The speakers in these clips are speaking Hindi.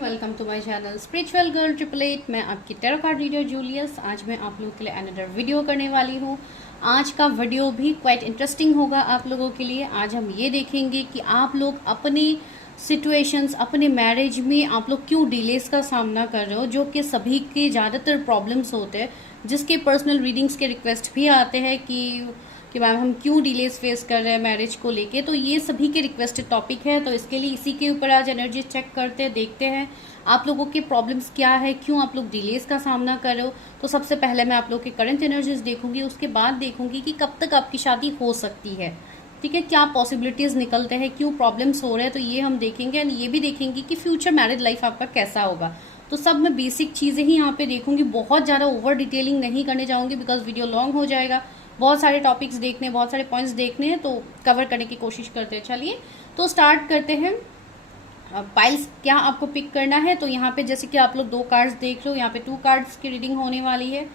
Welcome to my channel spiritual girl 888। मैं आपकी टैरो कार्ड रीडर जूलियस। आज मैं आप लोगों के लिए अनदर वीडियो करने वाली हूँ। आज का वीडियो भी क्वाइट इंटरेस्टिंग होगा आप लोगों के लिए। आज हम ये देखेंगे कि आप लोग अपनी सिचुएशंस, अपने मैरिज में आप लोग क्यों डिलेस का सामना कर रहे हो, जो कि सभी के ज़्यादातर प्रॉब्लम्स होते हैं, जिसके पर्सनल रीडिंग्स के रिक्वेस्ट भी आते हैं कि मैम हम क्यों डिलेस फेस कर रहे हैं मैरिज को लेके। तो ये सभी के रिक्वेस्टेड टॉपिक है, तो इसके लिए इसी के ऊपर आज एनर्जी चेक करते हैं, देखते हैं आप लोगों के प्रॉब्लम्स क्या है, क्यों आप लोग डिलेस का सामना कर रहे हो। तो सबसे पहले मैं आप लोग के करंट एनर्जीज देखूंगी, उसके बाद देखूंगी कि कब तक आपकी शादी हो सकती है, ठीक है, क्या पॉसिबिलिटीज निकलते हैं, क्यों प्रॉब्लम्स हो रहे हैं, तो ये हम देखेंगे। एंड ये भी देखेंगे कि फ्यूचर मैरिज लाइफ आपका कैसा होगा। तो सब मैं बेसिक चीज़ें ही यहाँ पे देखूंगी, बहुत ज़्यादा ओवर डिटेलिंग नहीं करने जाऊंगी बिकॉज वीडियो लॉन्ग हो जाएगा। बहुत सारे टॉपिक्स देखने, बहुत सारे पॉइंट्स देखने हैं, तो कवर करने की कोशिश करते हैं। चलिए तो स्टार्ट करते हैं। पाइल्स क्या आपको पिक करना है, तो यहाँ पे जैसे कि आप लोग 2 कार्ड्स देख लो, यहाँ पे 2 कार्ड्स की रीडिंग होने वाली है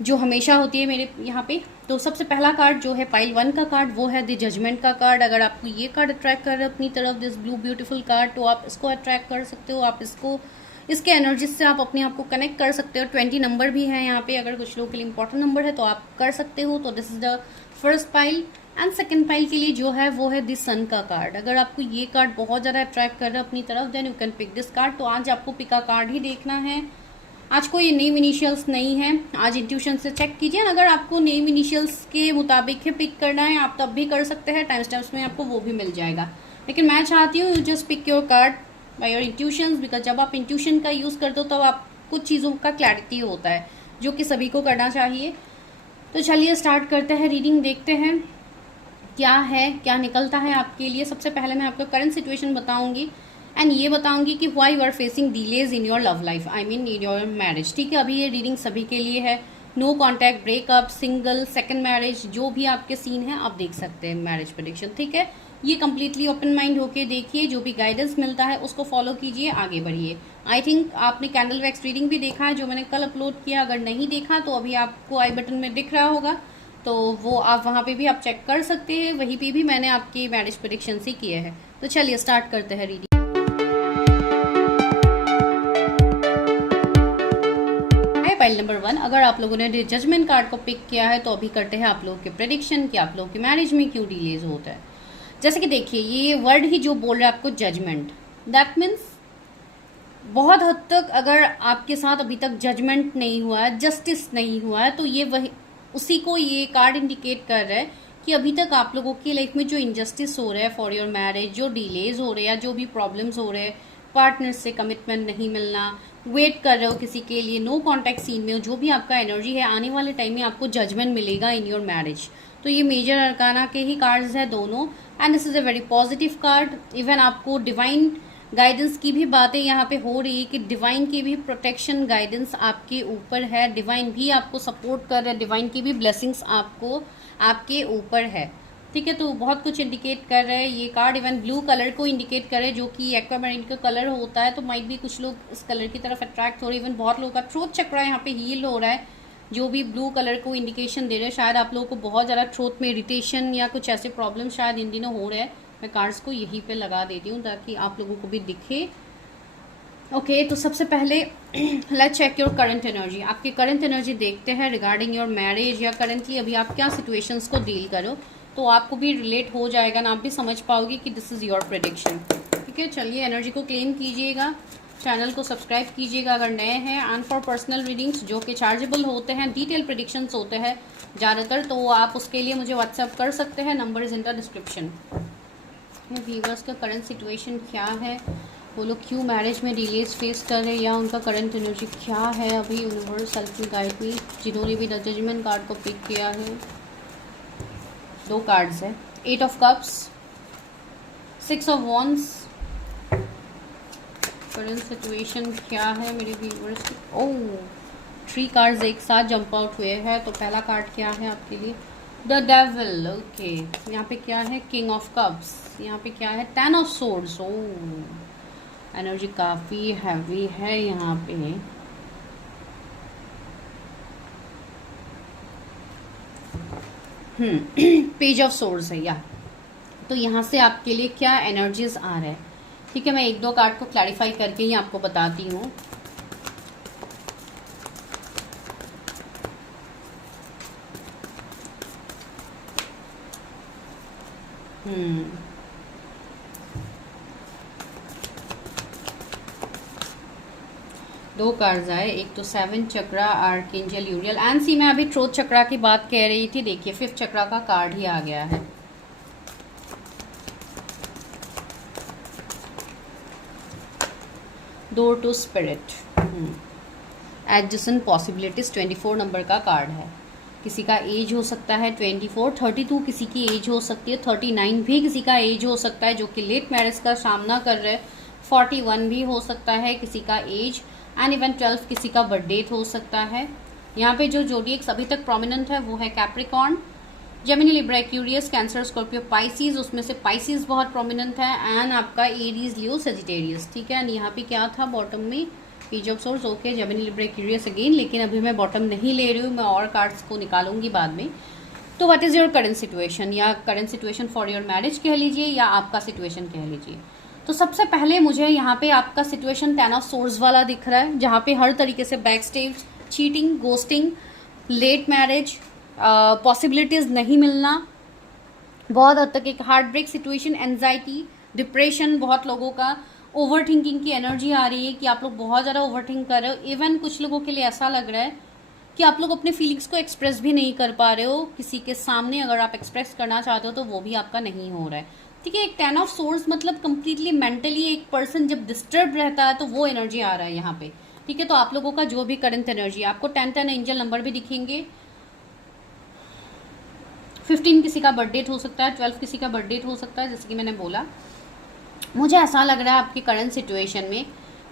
जो हमेशा होती है मेरे यहाँ पे। तो सबसे पहला कार्ड जो है पाइल 1 का कार्ड, वो है द जजमेंट का कार्ड। अगर आपको ये कार्ड अट्रैक्ट कर रहा है अपनी तरफ, दिस ब्लू ब्यूटीफुल कार्ड, तो आप इसको अट्रैक्ट कर सकते हो। आप इसको, इसके एनर्जी से आप अपने आप को कनेक्ट कर सकते हो। 20 नंबर भी है यहाँ पे, अगर कुछ लोगों के लिए इंपॉर्टेंट नंबर है तो आप कर सकते हो। तो this is the first pile. And second pile के लिए जो है वो है दिस सन का कार्ड। अगर आपको ये कार्ड बहुत ज़्यादा अट्रैक्ट कर रहा है अपनी तरफ, then you can pick this card. तो आज आपको पिका कार्ड ही देखना है। आज कोई नेम इनिशियल्स नहीं है, आज इंट्यूशन से चेक कीजिए। अगर आपको नेम इनिशियल्स के मुताबिक ही पिक करना है आप तब भी कर सकते हैं, टाइम स्टैम्प्स में आपको वो भी मिल जाएगा। लेकिन मैं चाहती हूँ you just pick your card by your intuitions, because जब आप इंट्यूशन का यूज़ करते हो तब आप कुछ चीज़ों का क्लैरिटी होता है, जो कि सभी को करना चाहिए। तो चलिए स्टार्ट करते हैं, रीडिंग देखते हैं क्या है, क्या निकलता है आपके लिए। सबसे पहले मैं आपको करंट सिचुएशन बताऊंगी एंड ये बताऊंगी कि why you are facing delays in your love life, I mean in your marriage, ठीक है। अभी ये रीडिंग सभी के लिए है। No contact, breakup, single, second marriage, जो भी आपके सीन है आप देख सकते हैं मैरिज प्रेडिक्शन, ठीक है। ये कम्प्लीटली ओपन माइंड होके देखिए, जो भी गाइडेंस मिलता है उसको फॉलो कीजिए, आगे बढ़िए। आई थिंक आपने कैंडल वैक्स रीडिंग भी देखा है जो मैंने कल अपलोड किया। अगर नहीं देखा तो अभी आपको आई बटन में दिख रहा होगा, तो वो आप वहाँ पे भी आप चेक कर सकते हैं। वहीं पे भी मैंने आपकी मैरिज प्रेडिक्शन ही किए हैं। तो चलिए स्टार्ट करते हैं रीडिंग। पाइल नंबर 1, अगर आप लोगों ने जजमेंट कार्ड को पिक किया है तो अभी करते हैं आप लोगों के प्रेडिक्शन कि आप लोगों के मैरिज में क्यों डिलेज होता है। जैसे कि देखिए ये वर्ड ही जो बोल रहा है आपको जजमेंट, दैट मीन्स बहुत हद तक अगर आपके साथ अभी तक जजमेंट नहीं हुआ है, जस्टिस नहीं हुआ है, तो ये वही उसी को ये कार्ड इंडिकेट कर रहा है कि अभी तक आप लोगों की लाइफ में जो इनजस्टिस हो रहा है फॉर योर मैरिज, जो डिलेज हो रहे हैं, जो भी प्रॉब्लम्स हो रहे हैं, पार्टनर से कमिटमेंट नहीं मिलना, वेट कर रहे हो किसी के लिए, नो कॉन्टैक्ट सीन में, जो भी आपका एनर्जी है, आने वाले टाइम में आपको जजमेंट मिलेगा इन योर मैरिज। तो ये मेजर अरकाना के ही कार्ड्स है दोनों, and this is a very positive card. Even आपको डिवाइन गाइडेंस की भी बातें यहाँ पे हो रही है कि डिवाइन की भी प्रोटेक्शन गाइडेंस आपके ऊपर है, डिवाइन भी आपको सपोर्ट कर रहे हैं, डिवाइन की भी ब्लेसिंग्स आपको आपके ऊपर है, ठीक है। तो बहुत कुछ इंडिकेट कर रहे हैं ये कार्ड। इवन ब्लू कलर को इंडिकेट करे जो कि एक्वामरीन का कलर होता है, तो माइट भी कुछ लोग इस कलर की तरफ अट्रैक्ट हो रहे हैं। इवन बहुत लोगों का थ्रोट चक्र यहाँ पे हील हो रहा है, जो भी ब्लू कलर को इंडिकेशन दे रहे हैं। शायद आप लोगों को बहुत ज़्यादा थ्रोट में इरिटेशन या कुछ ऐसे प्रॉब्लम शायद इन दिनों हो रहे हैं। मैं कार्ड्स को यहीं पे लगा देती हूँ ताकि आप लोगों को भी दिखे। ओके तो सबसे पहले let's check your current energy. आपकी करंट एनर्जी देखते हैं रिगार्डिंग योर मैरिज, या करंटली अभी आप क्या सिचुएशंस को डील करो, तो आपको भी रिलेट हो जाएगा ना, आप भी समझ पाओगे कि दिस इज़ योर प्रेडिक्शन, ठीक है। चलिए एनर्जी को क्लेम कीजिएगा, चैनल को सब्सक्राइब कीजिएगा अगर नए हैं। एंड फॉर पर्सनल रीडिंग्स जो कि चार्जेबल होते हैं, डिटेल प्रेडिक्शंस होते हैं ज़्यादातर, तो आप उसके लिए मुझे व्हाट्सएप कर सकते हैं, number is in the description. Viewers का करंट सिचुएशन क्या है, वो लोग क्यों मैरिज में डिलेज फेस कर रहे हैं, या उनका करंट एनर्जी क्या है अभी। यूनिवर्स सेल्फ में गाइड मी, जिन्होंने भी द जजमेंट कार्ड को पिक किया है। 2 कार्ड्स है, 8 of cups, 6 of wands. Current situation क्या है मेरे व्यूवर्स की। ओह 3 कार्ड्स एक साथ जंप आउट हुए हैं। तो पहला कार्ड क्या है आपके लिए, द डेविल। ओके यहाँ पे क्या है, किंग ऑफ कप्स। यहाँ पे क्या है, 10 ऑफ सोर्ड्स। ओह एनर्जी काफ़ी हैवी है यहाँ पे। पेज ऑफ सोर्स है या, तो यहाँ से आपके लिए क्या एनर्जीज आ रहे हैं। ठीक है, मैं एक दो कार्ड को क्लैरिफाई करके ही आपको बताती हूँ। दो कार्ड्स आए, एक तो 7 चक्रा आर्कएंजल यूरियल एंड सी, मैं अभी ट्रोथ चक्रा की बात कह रही थी, देखिए 5th चक्रा का कार्ड ही आ गया है। Door to spirit, adjustment possibilities, 24 number का कार्ड है। किसी का एज हो सकता है 24, 32 किसी की एज हो सकती है, 39 भी किसी का एज हो सकता है जो कि लेट मैरिज का सामना कर रहे हैं, 41 भी हो सकता है किसी का एज, एंड इवन 12 किसी का बर्थ डेट हो सकता है। यहाँ पे जो जोडिएक्स अभी तक प्रोमिनेंट है वो है Capricorn, Gemini, Libra, Aquarius, cancer, Scorpio, Pisces, उसमें से पाइसिस बहुत प्रोमिनेंट है, एंड आपका एरीज, लियो, सेजिटेरियस। ठीक है, एंड यहाँ पे क्या था बॉटम में, page of source, okay, Gemini, Libra, Aquarius again, लेकिन अभी मैं बॉटम नहीं ले रही हूँ, मैं और कार्ड्स को निकालूंगी बाद में। तो what is your current situation, या current situation for your marriage कह लीजिए, या आपका सिचुएशन कह लीजिए। तो सबसे पहले मुझे यहाँ पे आपका सिचुएशन 10 ऑफ सोर्स वाला दिख रहा है, जहाँ पे हर तरीके से back stage, cheating, ghosting, late marriage, possibilities नहीं मिलना, बहुत हद तक एक heart break situation, anxiety, depression, बहुत लोगों का ओवर थिंकिंग की एनर्जी आ रही है कि आप लोग बहुत ज़्यादा ओवर थिंक कर रहे हो। इवन कुछ लोगों के लिए ऐसा लग रहा है कि आप लोग अपने फीलिंग्स को एक्सप्रेस भी नहीं कर पा रहे हो किसी के सामने, अगर आप एक्सप्रेस करना चाहते हो तो वो भी आपका नहीं हो रहा है। ठीक है, एक 10 ऑफ सोर्स मतलब कंप्लीटली मेंटली एक पर्सन जब डिस्टर्ब रहता है तो वो एनर्जी आ रहा है यहाँ पे। ठीक है, तो आप लोगों का जो भी करंट एनर्जी, आपको 10 एंजल नंबर भी दिखेंगे, 15 किसी का बर्थ डेट हो सकता है, 12 किसी का बर्थ डेट हो सकता है, जैसे कि मैंने बोला। मुझे ऐसा लग रहा है आपकी करंट सिचुएशन में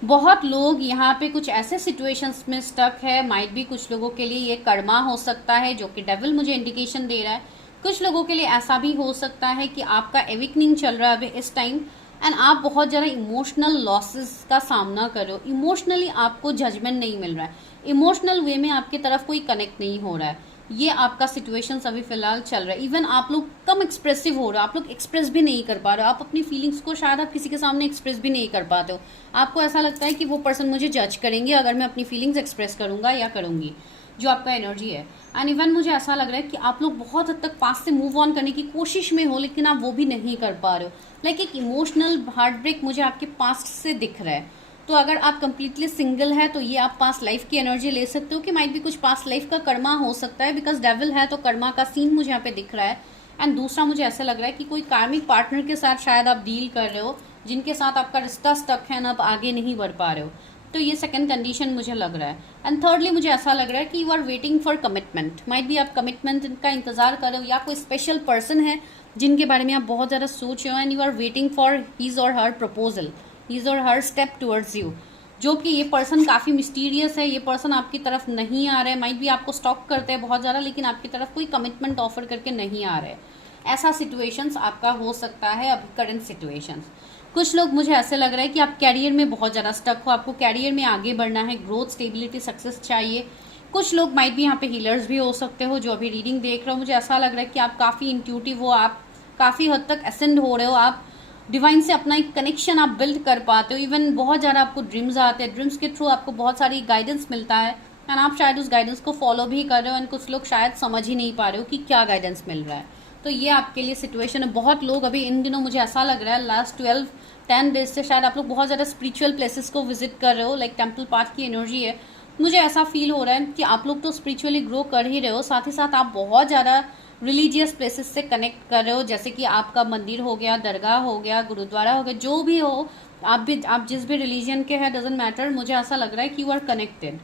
बहुत लोग यहाँ पे कुछ ऐसे सिचुएशंस में स्टक है, माइट भी कुछ लोगों के लिए ये कर्मा हो सकता है जो कि डेविल मुझे इंडिकेशन दे रहा है। कुछ लोगों के लिए ऐसा भी हो सकता है कि आपका एविकनिंग चल रहा है अभी इस टाइम, एंड आप बहुत ज़्यादा इमोशनल लॉसेस का सामना कर रहे हो। इमोशनली आपको जजमेंट नहीं मिल रहा है, इमोशनल वे में आपकी तरफ कोई कनेक्ट नहीं हो रहा है, ये आपका सिचुएशन अभी फिलहाल चल रहा है। इवन आप लोग कम एक्सप्रेसिव हो रहे हो, आप लोग एक्सप्रेस भी नहीं कर पा रहे हो, आप अपनी फीलिंग्स को शायद आप किसी के सामने एक्सप्रेस भी नहीं कर पाते हो। आपको ऐसा लगता है कि वो पर्सन मुझे जज करेंगे अगर मैं अपनी फीलिंग्स एक्सप्रेस करूंगा या करूंगी, जो आपका एनर्जी है। एंड इवन मुझे ऐसा लग रहा है कि आप लोग बहुत हद तक पास से मूव ऑन करने की कोशिश में हो, लेकिन आप वो भी नहीं कर पा रहे हो। लाइक एक इमोशनल हार्ट ब्रेक मुझे आपके पास्ट से दिख रहा है। तो अगर आप कंप्लीटली सिंगल है तो ये आप पास्ट लाइफ की एनर्जी ले सकते हो कि माइट भी कुछ पास्ट लाइफ का कर्मा हो सकता है, बिकॉज डेविल है तो कर्मा का सीन मुझे यहाँ पे दिख रहा है। एंड दूसरा मुझे ऐसा लग रहा है कि कोई कार्मिक पार्टनर के साथ शायद आप डील कर रहे हो, जिनके साथ आपका रिश्ता स्टक है ना, आप आगे नहीं बढ़ पा रहे हो। तो ये सेकंड कंडीशन मुझे लग रहा है। एंड थर्डली मुझे ऐसा लग रहा है कि you are waiting for commitment, might भी आप कमिटमेंट का इंतजार कर रहे हो, या कोई स्पेशल पर्सन है जिनके बारे में आप बहुत ज़्यादा सोच रहे हो, and you are waiting for his और हर प्रपोजल, हिज और हर स्टेप टुवर्ड्स यू, जो कि ये पर्सन काफ़ी मिस्टीरियस है, ये पर्सन आपकी तरफ नहीं आ रहा है, माइट भी आपको स्टॉक करते हैं बहुत ज़्यादा, लेकिन आपकी तरफ कोई कमिटमेंट ऑफर करके नहीं आ रहा है। ऐसा सिचुएशंस आपका हो सकता है अभी करंट सिचुएशंस। कुछ लोग मुझे ऐसे लग रहा है कि आप कैरियर में बहुत ज़्यादा स्टक हो, आपको कैरियर में आगे बढ़ना है, ग्रोथ, स्टेबिलिटी, सक्सेस चाहिए। कुछ लोग माइट भी यहाँ पे हीलर्स भी हो सकते हो जो अभी रीडिंग देख रहे हो। मुझे ऐसा लग रहा है कि आप काफ़ी इंट्यूटिव हो, आप काफ़ी हद तक असेंड हो रहे हो, आप डिवाइन से अपना एक कनेक्शन आप बिल्ड कर पाते हो। इवन बहुत ज़्यादा आपको ड्रीम्स आते हैं, ड्रीम्स के थ्रू आपको बहुत सारी गाइडेंस मिलता है, एंड आप शायद उस गाइडेंस को फॉलो भी कर रहे हो, एंड कुछ लोग शायद समझ ही नहीं पा रहे हो कि क्या गाइडेंस मिल रहा है। तो ये आपके लिए सिचुएशन है। बहुत लोग अभी इन दिनों मुझे ऐसा लग रहा है लास्ट 12-10 डेज से शायद आप लोग बहुत ज़्यादा स्पिरिचुअल प्लेसेस को विजिट कर रहे हो, लाइक टेम्पल पाथ की एनर्जी है। मुझे ऐसा फील हो रहा है कि आप लोग तो स्पिरिचुअली ग्रो कर ही रहे हो, साथ ही साथ आप बहुत ज़्यादा रिलीजियस प्लेसेस से कनेक्ट कर रहे हो, जैसे कि आपका मंदिर हो गया, दरगाह हो गया, गुरुद्वारा हो गया, जो भी हो, आप जिस भी रिलीजन के हैं, डजेंट मैटर। मुझे ऐसा लग रहा है कि यू आर कनेक्टेड,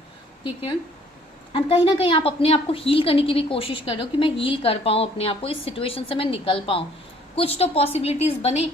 ठीक है। एंड कहीं ना कहीं आप अपने आप को हील करने की भी कोशिश कर रहे हो कि मैं हील कर पाऊँ अपने आप को, इस सिचुएशन से मैं निकल पाऊँ। कुछ तो पॉसिबिलिटीज़ बने,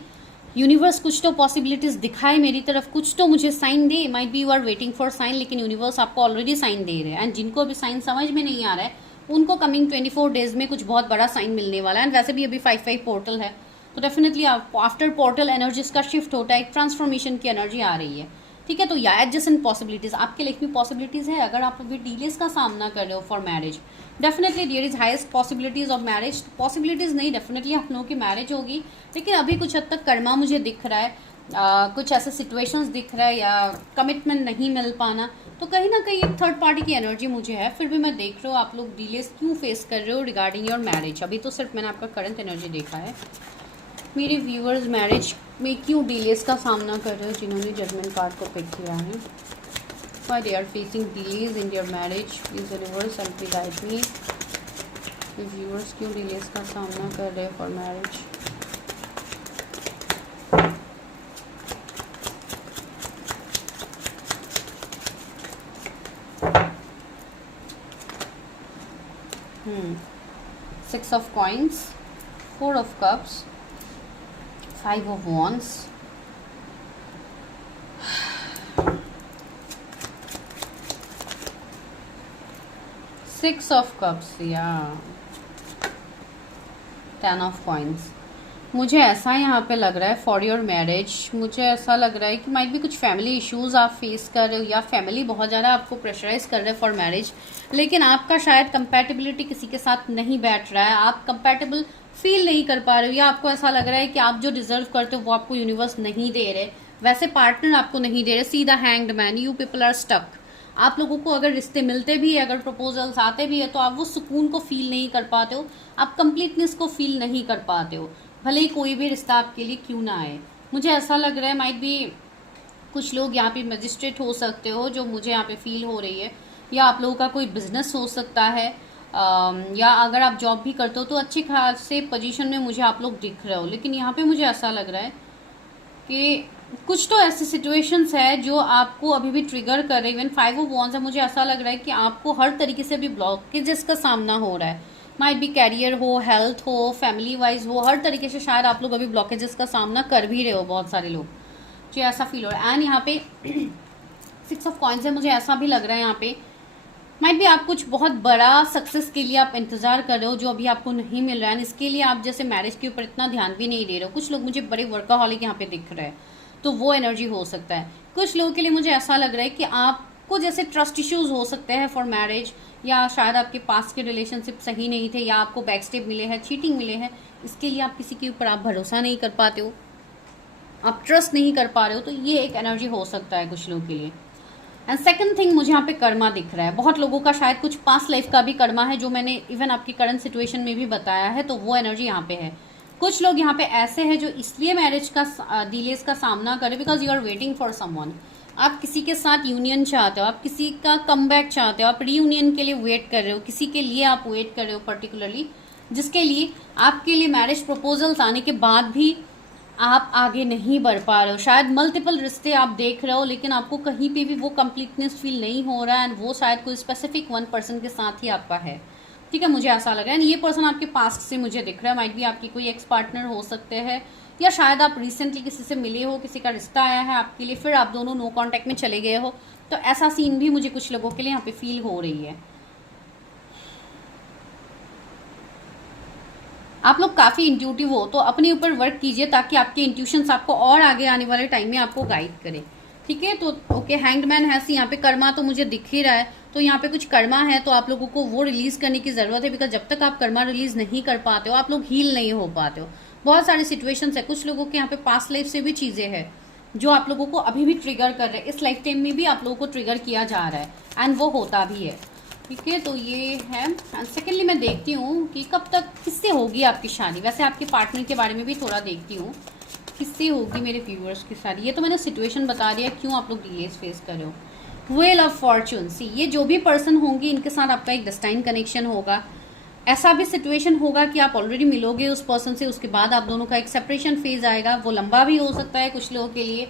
यूनिवर्स कुछ तो पॉसिबिलिटीज़ दिखाए मेरी तरफ, कुछ तो मुझे साइन दे। Might be you are waiting for sign, लेकिन यूनिवर्स आपको ऑलरेडी साइन दे रहे हैं। एंड जिनको अभी साइन समझ में नहीं आ रहा है उनको कमिंग 24 डेज में कुछ बहुत बड़ा साइन मिलने वाला है। एंड वैसे भी अभी 5-5 पोर्टल है, तो डेफिनेटली आफ्टर पोर्टल एनर्जीज का शिफ्ट होता है, एक ट्रांसफॉर्मेशन की एनर्जी आ रही है, ठीक है। तो या एडजस्टेंट पॉसिबिलिटीज़ आपके लाइफ में पॉसिबिलिटीज़ है। अगर आप अभी डिलेस का सामना कर रहे हो for marriage, definitely there is highest possibilities of marriage, possibilities नहीं, डेफिनेटली आप लोगों की मैरिज होगी, लेकिन अभी कुछ हद तक कर्मा मुझे दिख रहा है, कुछ ऐसे सिचुएशंस दिख रहा है या कमिटमेंट नहीं मिल पाना, तो कहीं ना कहीं एक थर्ड पार्टी की एनर्जी मुझे है। फिर भी मैं देख रहा हूँ आप लोग डिलेस क्यों फेस कर रहे हो रिगार्डिंग योर मैरिज। अभी तो सिर्फ मैंने आपका करंट एनर्जी देखा है। मेरे व्यूअर्स मैरिज में क्यों डिलेस का सामना कर रहे हो, जिन्होंने जजमेंट कार्ड को पिक किया है, why they are facing delays in their marriage, please universe help me guide me। ये व्यूअर्स क्यों डिलेस का सामना कर रहे हैं for marriage. Six of coins, Four of cups, Five of wands, Six of cups या Ten of coins। मुझे ऐसा यहाँ पे लग रहा है फॉर योर मैरिज, मुझे ऐसा लग रहा है कि माइट भी कुछ फैमिली इश्यूज आप फेस कर रहे हो या फैमिली बहुत ज़्यादा आपको प्रेशराइज कर रहे हैं फॉर मैरिज, लेकिन आपका शायद कंपैटिबिलिटी किसी के साथ नहीं बैठ रहा है, आप कंपैटिबल फील नहीं कर पा रहे हो, या आपको ऐसा लग रहा है कि आप जो डिजर्व करते हो वो आपको यूनिवर्स नहीं दे रहे, वैसे पार्टनर आपको नहीं दे रहे। See the hanged man, you people are stuck. आप लोगों को अगर रिश्ते मिलते भी है, अगर प्रपोजल्स आते भी है, तो आप वो सुकून को फील नहीं कर पाते हो, आप कंप्लीटनेस को फील नहीं कर पाते हो, भले ही कोई भी रिश्ता आपके लिए क्यों ना आए। मुझे ऐसा लग रहा है माइट भी कुछ लोग यहाँ पे मजिस्ट्रेट हो सकते हो, जो मुझे यहाँ पे फील हो रही है, या आप लोगों का कोई बिजनेस हो सकता है, या अगर आप जॉब भी करते हो तो अच्छी खासे पोजीशन में मुझे आप लोग दिख रहे हो। लेकिन यहाँ पे मुझे ऐसा लग रहा है कि कुछ तो ऐसी सिचुएशंस है जो आपको अभी भी ट्रिगर कर रही है। इवन फाइव ऑफ वॉन्ड्स है, मुझे ऐसा लग रहा है कि आपको हर तरीके से अभी ब्लॉकेजेस का सामना हो रहा है, माइट भी कैरियर हो, हेल्थ हो, फैमिली वाइज हो, हर तरीके से शायद आप लोग अभी ब्लॉकेजेस का सामना कर भी रहे हो, बहुत सारे लोग, जो ऐसा फील हो रहा है। एंड यहाँ पे सिक्स ऑफ कॉइन्स है, मुझे ऐसा भी लग रहा है यहाँ पे माइट भी आप कुछ बहुत बड़ा सक्सेस के लिए आप इंतजार कर रहे हो जो अभी आपको नहीं मिल रहा है, इसके लिए आप जैसे मैरिज के ऊपर इतना ध्यान भी नहीं दे रहे हो। कुछ लोग मुझे बड़े वर्कaholic यहाँ पे दिख रहे हैं, तो वो एनर्जी हो सकता है। कुछ लोगों के लिए मुझे ऐसा लग रहा है कि आपको जैसे ट्रस्ट इश्यूज हो सकते हैं फॉर मैरिज, या शायद आपके पास के रिलेशनशिप सही नहीं थे, या आपको बैकस्टेप मिले हैं, चीटिंग मिले हैं, इसके लिए आप किसी के ऊपर आप भरोसा नहीं कर पाते हो, आप ट्रस्ट नहीं कर पा रहे हो, तो ये एक एनर्जी हो सकता है कुछ लोगों के लिए। एंड सेकंड थिंग, मुझे यहाँ पे कर्मा दिख रहा है, बहुत लोगों का शायद कुछ पास्ट लाइफ का भी कर्मा है, जो मैंने इवन आपकी करंट सिचुएशन में भी बताया है, तो वो एनर्जी यहाँ पे है। कुछ लोग यहाँ पे ऐसे हैं जो इसलिए मैरिज का डिलेस का सामना करें because you are waiting for someone. आप किसी के साथ यूनियन चाहते हो, आप किसी का कमबैक चाहते हो, आप रीयूनियन के लिए वेट कर रहे हो, किसी के लिए आप वेट कर रहे हो पर्टिकुलरली, जिसके लिए आपके लिए मैरिज प्रपोजल्स आने के बाद भी आप आगे नहीं बढ़ पा रहे हो। शायद मल्टीपल रिश्ते आप देख रहे हो, लेकिन आपको कहीं पे भी वो कंप्लीटनेस फील नहीं हो रहा है, एंड वो शायद कोई स्पेसिफिक वन पर्सन के साथ ही आपका है। ठीक है, मुझे ऐसा लग रहा है। ये पर्सन आपके पास्ट से मुझे दिख रहा है, माइट भी आपकी कोई एक्स पार्टनर हो सकते हैं, या शायद आप रिसेंटली किसी से मिले हो, किसी का रिश्ता आया है आपके लिए, फिर आप दोनों नो कांटेक्ट में चले गए हो, तो ऐसा सीन भी मुझे कुछ लोगों के लिए यहाँ पे फील हो रही है। आप लोग काफी इंट्यूटिव हो, तो अपने ऊपर वर्क कीजिए ताकि आपके इंट्यूशंस आपको और आगे आने वाले टाइम में आपको गाइड करे। ठीक है, तो ओके, हैंग्ड मैन है, यहाँ पे कर्मा तो मुझे दिख ही रहा है, तो यहाँ पे कुछ कर्मा है, तो आप लोगों को वो रिलीज करने की जरूरत है, बिकॉज जब तक आप कर्मा रिलीज नहीं कर पाते हो आप लोग हील नहीं हो पाते हो। बहुत सारी सिचुएशंस है, कुछ लोगों के यहाँ पे पास्ट लाइफ से भी चीजें हैं जो आप लोगों को अभी भी ट्रिगर कर रहे हैं, इस लाइफ टाइम में भी आप लोगों को ट्रिगर किया जा रहा है, एंड वो होता भी है। ठीक है, तो ये है। सेकेंडली मैं देखती हूँ कि कब तक किससे होगी आपकी शादी। वैसे आपके पार्टनर के बारे में भी थोड़ा देखती हूँ, किससे होगी मेरे व्यूअर्स की शादी। ये तो मैंने सिचुएशन बता दिया क्यों आप लोग डिलेज फेस कर रहे हो। व्हील ऑफ फॉर्चून, सी ये जो भी पर्सन होंगे इनके साथ आपका एक डेस्टाइन कनेक्शन होगा। ऐसा भी सिचुएशन होगा कि आप ऑलरेडी मिलोगे उस पर्सन से, उसके बाद आप दोनों का एक सेपरेशन फेज आएगा, वो लंबा भी हो सकता है कुछ लोगों के लिए।